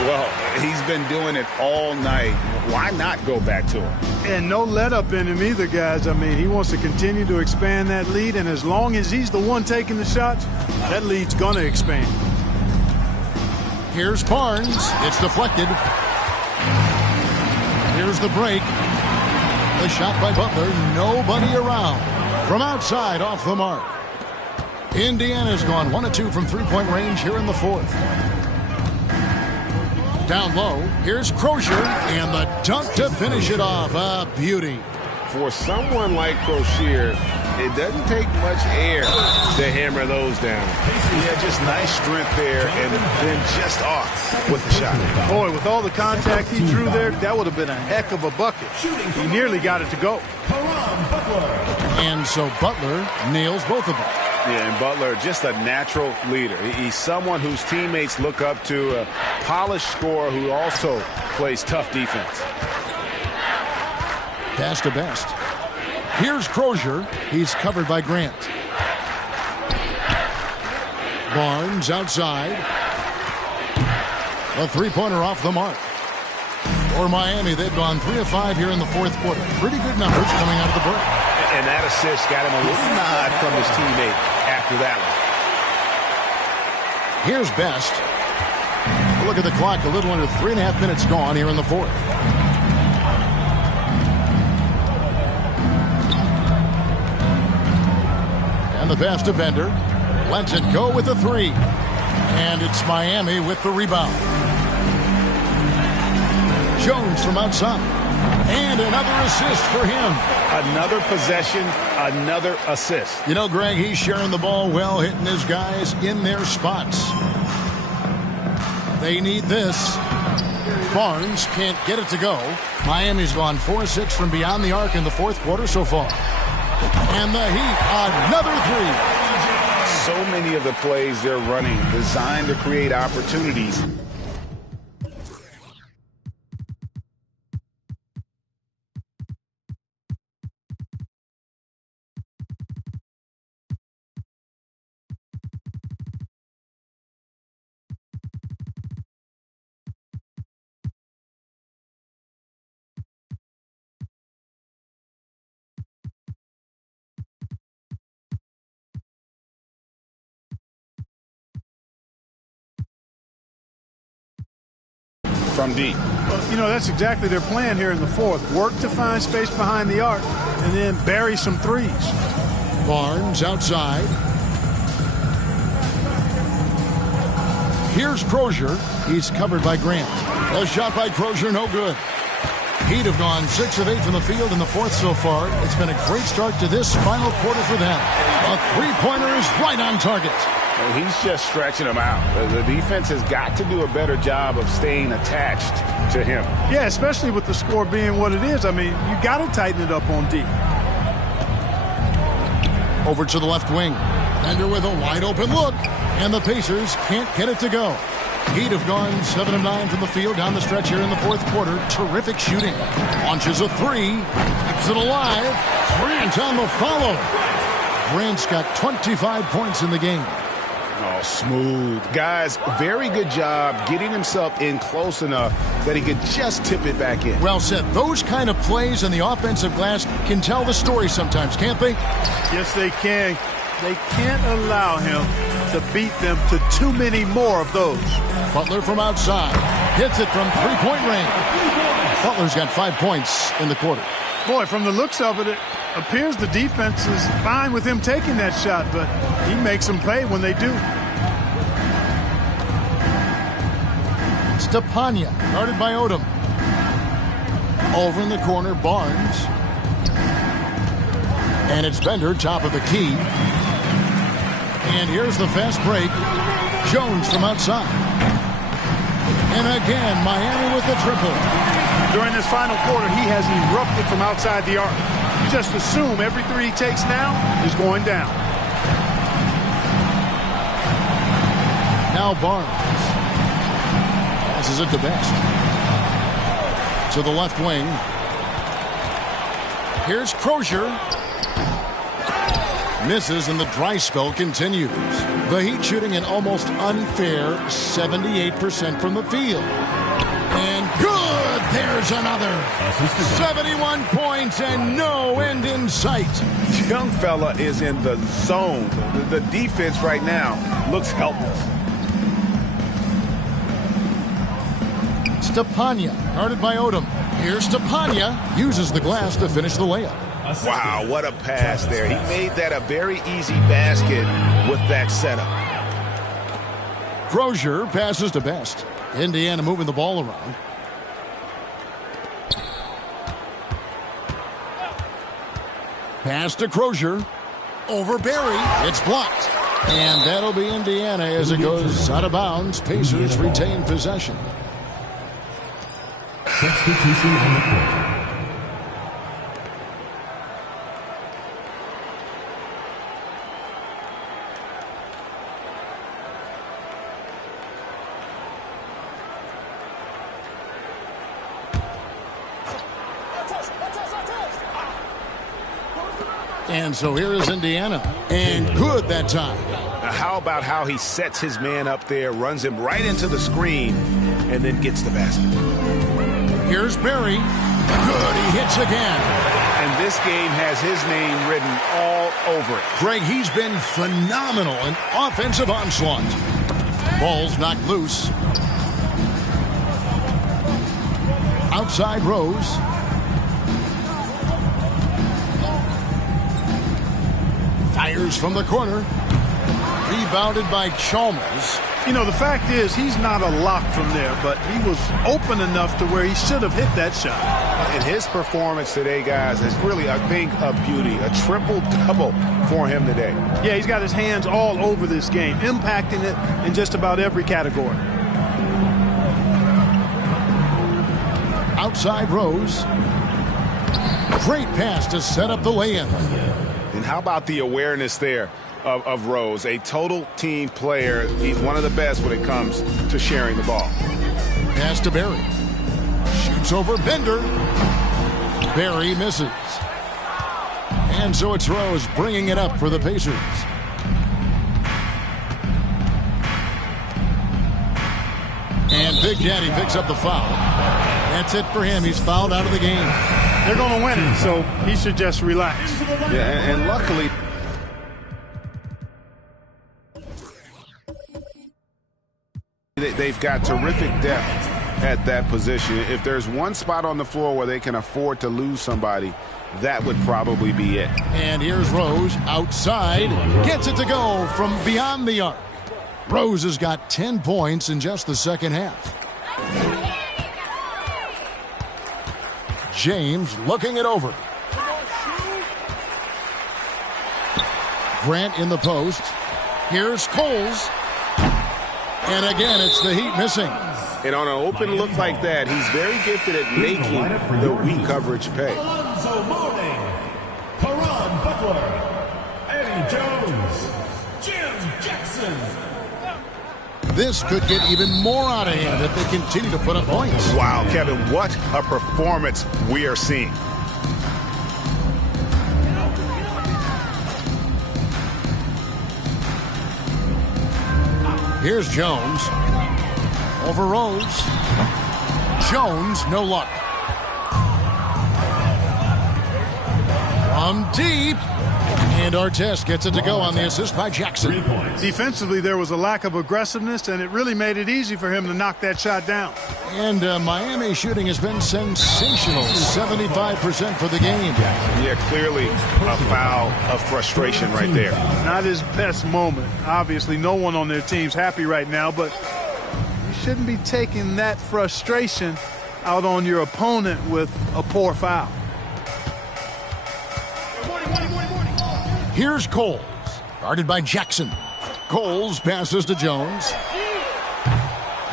Well, he's been doing it all night. Why not go back to him? And no let up in him either, guys. I mean, he wants to continue to expand that lead, and as long as he's the one taking the shots, that lead's going to expand. Here's Barnes. It's deflected. Here's the break. The shot by Butler. Nobody around. From outside, off the mark. Indiana's gone 1 of 2 from three-point range here in the fourth. Down low, here's Crozier, and the dunk to finish it off. A beauty. For someone like Crozier, it doesn't take much air to hammer those down. Yeah, just nice strength there, and then just off with the shot. Boy, with all the contact he drew there, that would have been a heck of a bucket. He nearly got it to go. And so Butler nails both of them. Yeah, and Butler, just a natural leader. He's someone whose teammates look up to, a polished scorer who also plays tough defense. Pass to Best. Here's Crozier. He's covered by Grant. Barnes outside. A three-pointer off the mark. For Miami, they've gone 3 of 5 here in the fourth quarter. Pretty good numbers coming out of the break. And that assist got him a little nod from his teammate after that one. Here's Best. look at the clock. A little under 3.5 minutes gone here in the fourth. And the pass to Bender. Lets it go with the three. And it's Miami with the rebound. Jones from outside. And another assist for him. Another possession, another assist. You know, Greg, he's sharing the ball well, hitting his guys in their spots. They need this. Barnes can't get it to go. Miami's gone 4-6 from beyond the arc in the fourth quarter so far. And the Heat, another three. So many of the plays they're running designed to create opportunities. From deep. Well, you know, that's exactly their plan here in the fourth. Work to find space behind the arc and then bury some threes. Barnes outside. Here's Crozier. He's covered by Grant. A shot by Crozier, no good. Heat have gone 6 of 8 from the field in the fourth so far. It's been a great start to this final quarter for them. A three-pointer is right on target. And he's just stretching them out. The defense has got to do a better job of staying attached to him. Yeah, especially with the score being what it is. I mean, you got to tighten it up on D. Over to the left wing. Bender with a wide-open look. And the Pacers can't get it to go. Heat have gone 7 of 9 from the field down the stretch here in the fourth quarter. Terrific shooting. Launches a three. Keeps it alive. Grant on the follow. Grant's got 25 points in the game. Oh, smooth. Guys, very good job getting himself in close enough that he could just tip it back in. Well said. Those kind of plays in the offensive glass can tell the story sometimes, can't they? Yes, they can. They can't allow him to beat them to too many more of those. Butler from outside. Hits it from three-point range. Butler's got 5 points in the quarter. Boy, from the looks of it, it appears the defense is fine with him taking that shot, but he makes them pay when they do. Stepania, guarded by Odom. Over in the corner, Barnes. And it's Bender, top of the key. And here's the fast break. Jones from outside. And again, Miami with the triple. During this final quarter, he has erupted from outside the arc. You just assume every three he takes now is going down. Now Barnes. Passes it to Best. To the left wing. Here's Crozier. Misses and the dry spell continues. The Heat shooting an almost unfair 78% from the field. And good! There's another. 71 points and no end in sight. Young fella is in the zone. The defense right now looks helpless. Stepania, guarded by Odom. Here's Stepania. Uses the glass to finish the layup. Wow, what a pass there. He made that a very easy basket with that setup. Crozier passes to Best. Indiana moving the ball around. Pass to Crozier. Over Barry. It's blocked. And that'll be Indiana as it goes out of bounds. Pacers retain possession. Substitution on the court. And so here is Indiana. And good that time. Now how about how he sets his man up there, runs him right into the screen, and then gets the basket. Here's Barry. Good, he hits again. And this game has his name written all over it. Greg, he's been phenomenal in offensive onslaught. Ball's knocked loose. Outside Rose. Fires from the corner. Rebounded by Chalmers. You know, the fact is he's not a lock from there, but he was open enough to where he should have hit that shot. And his performance today, guys, is really a thing of beauty. A triple-double for him today. Yeah, he's got his hands all over this game, impacting it in just about every category. Outside Rose. Great pass to set up the lay-in. And how about the awareness there of Rose? A total team player. He's one of the best when it comes to sharing the ball. Pass to Barry. Shoots over Bender. Barry misses. And so it's Rose bringing it up for the Pacers. And Big Daddy picks up the foul. That's it for him. He's fouled out of the game. They're going to win it, so he should just relax. Yeah, and luckily, they've got terrific depth at that position. If there's one spot on the floor where they can afford to lose somebody, that would probably be it. And here's Rose outside. Gets it to go from beyond the arc. Rose has got 10 points in just the second half. James looking it over. Grant in the post. Here's Coles. And again, it's the Heat missing. And on an open look like that, he's very gifted at making the weak coverage pay. Alonzo Mourning, Caron Butler, Eddie Jones, Jim Jackson. This could get even more out of hand if they continue to put up points. Wow, Kevin, what a performance we are seeing. Here's Jones. Over Rose. Jones, no luck. From deep. And Artest gets it to go on the assist by Jackson. Defensively, there was a lack of aggressiveness, and it really made it easy for him to knock that shot down. And Miami shooting has been sensational. 75% for the game. Yeah, clearly a foul of frustration right there. Not his best moment. Obviously, no one on their team's happy right now, but you shouldn't be taking that frustration out on your opponent with a poor foul. Here's Coles, guarded by Jackson. Coles passes to Jones.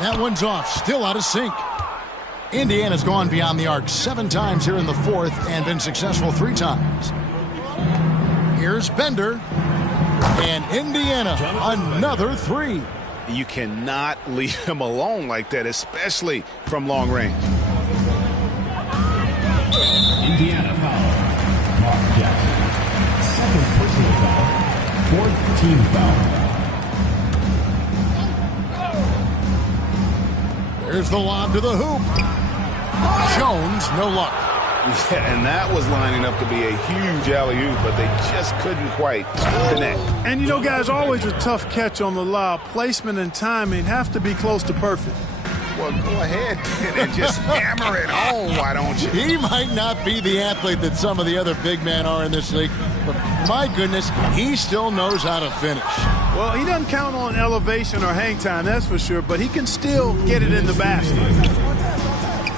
That one's off, still out of sync. Indiana's gone beyond the arc 7 times here in the fourth and been successful 3 times. Here's Bender. And Indiana, another 3. You cannot leave him alone like that, especially from long range. Indiana foul. Mark Jackson. Second personal foul. 4th team foul. There's the lob to the hoop. Jones, no luck. Yeah, and that was lining up to be a huge alley-oop, but they just couldn't quite connect. And you know, guys, always a tough catch on the lob. Placement and timing have to be close to perfect. Well, go ahead and just hammer it home, why don't you? He might not be the athlete that some of the other big men are in this league, but my goodness, he still knows how to finish. Well, he doesn't count on elevation or hang time, that's for sure, but he can still get it in the basket.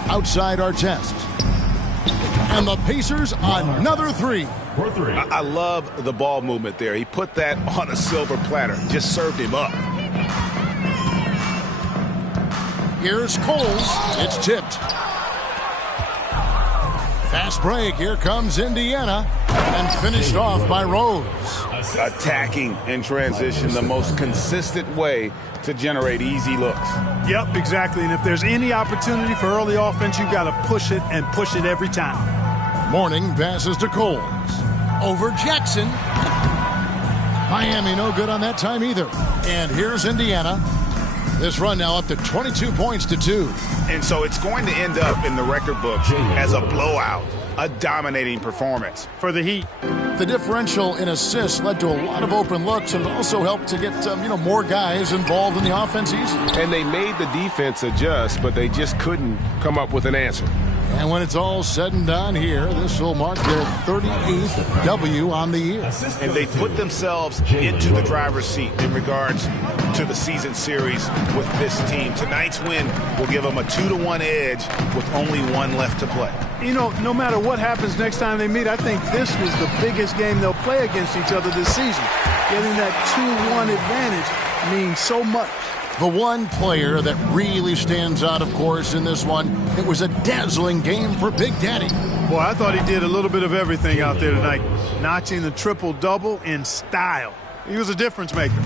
Outside Artest. And the Pacers, another 3. For 3. I love the ball movement there. He put that on a silver platter, just served him up. Here's Coles. It's tipped. Fast break. Here comes Indiana. And finished off by Rose. Attacking in transition, the most consistent way to generate easy looks. Yep, exactly. And if there's any opportunity for early offense, you've got to push it and push it every time. Mourning passes to Coles. Over Jackson. Miami no good on that time either. And here's Indiana. This run now up to 22 points to 2. And so it's going to end up in the record books as a blowout, a dominating performance. For the Heat. The differential in assists led to a lot of open looks and also helped to get more guys involved in the offense easily. And they made the defense adjust, but they just couldn't come up with an answer. And when it's all said and done here, this will mark their 38th W on the year. And they put themselves into the driver's seat in regards to the season series with this team. Tonight's win will give them a 2-1 edge with only one left to play. You know, no matter what happens next time they meet, I think this was the biggest game they'll play against each other this season. Getting that 2-1 advantage means so much. The one player that really stands out, of course, in this one, it was a dazzling game for Big Daddy. Boy, I thought he did a little bit of everything out there tonight, notching the triple-double in style. He was a difference maker.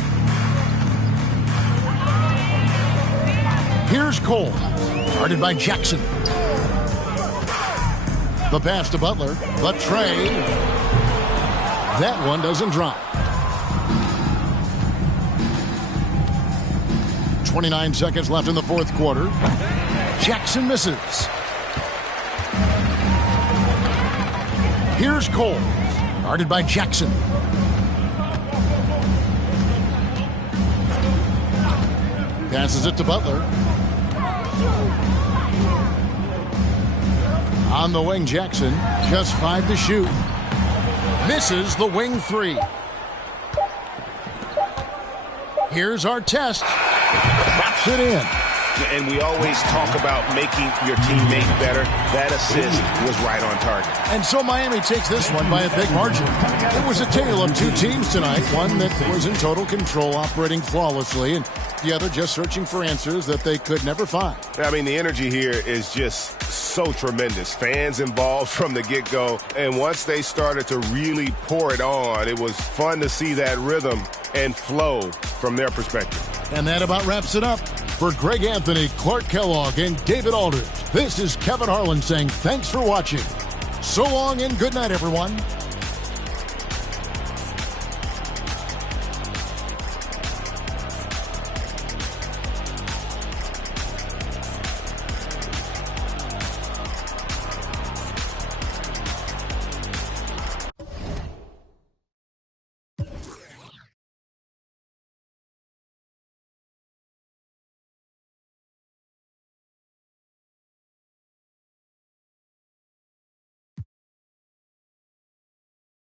Here's Cole, guarded by Jackson. The pass to Butler, the trade. That one doesn't drop. 29 seconds left in the fourth quarter. Jackson misses. Here's Cole, guarded by Jackson. Passes it to Butler. On the wing, Jackson, just 5 to shoot. Misses the wing 3. Here's our test. Drops it in. And we always talk about making your teammate better. That assist was right on target. And so Miami takes this one by a big margin. It was a tale of two teams tonight. One that was in total control, operating flawlessly, and the other just searching for answers that they could never find. I mean, the energy here is just so tremendous. Fans involved from the get-go. And once they started to really pour it on, it was fun to see that rhythm and flow from their perspective. And that about wraps it up. For Greg Anthony, Clark Kellogg, and David Aldridge, this is Kevin Harlan saying thanks for watching. So long and good night, everyone.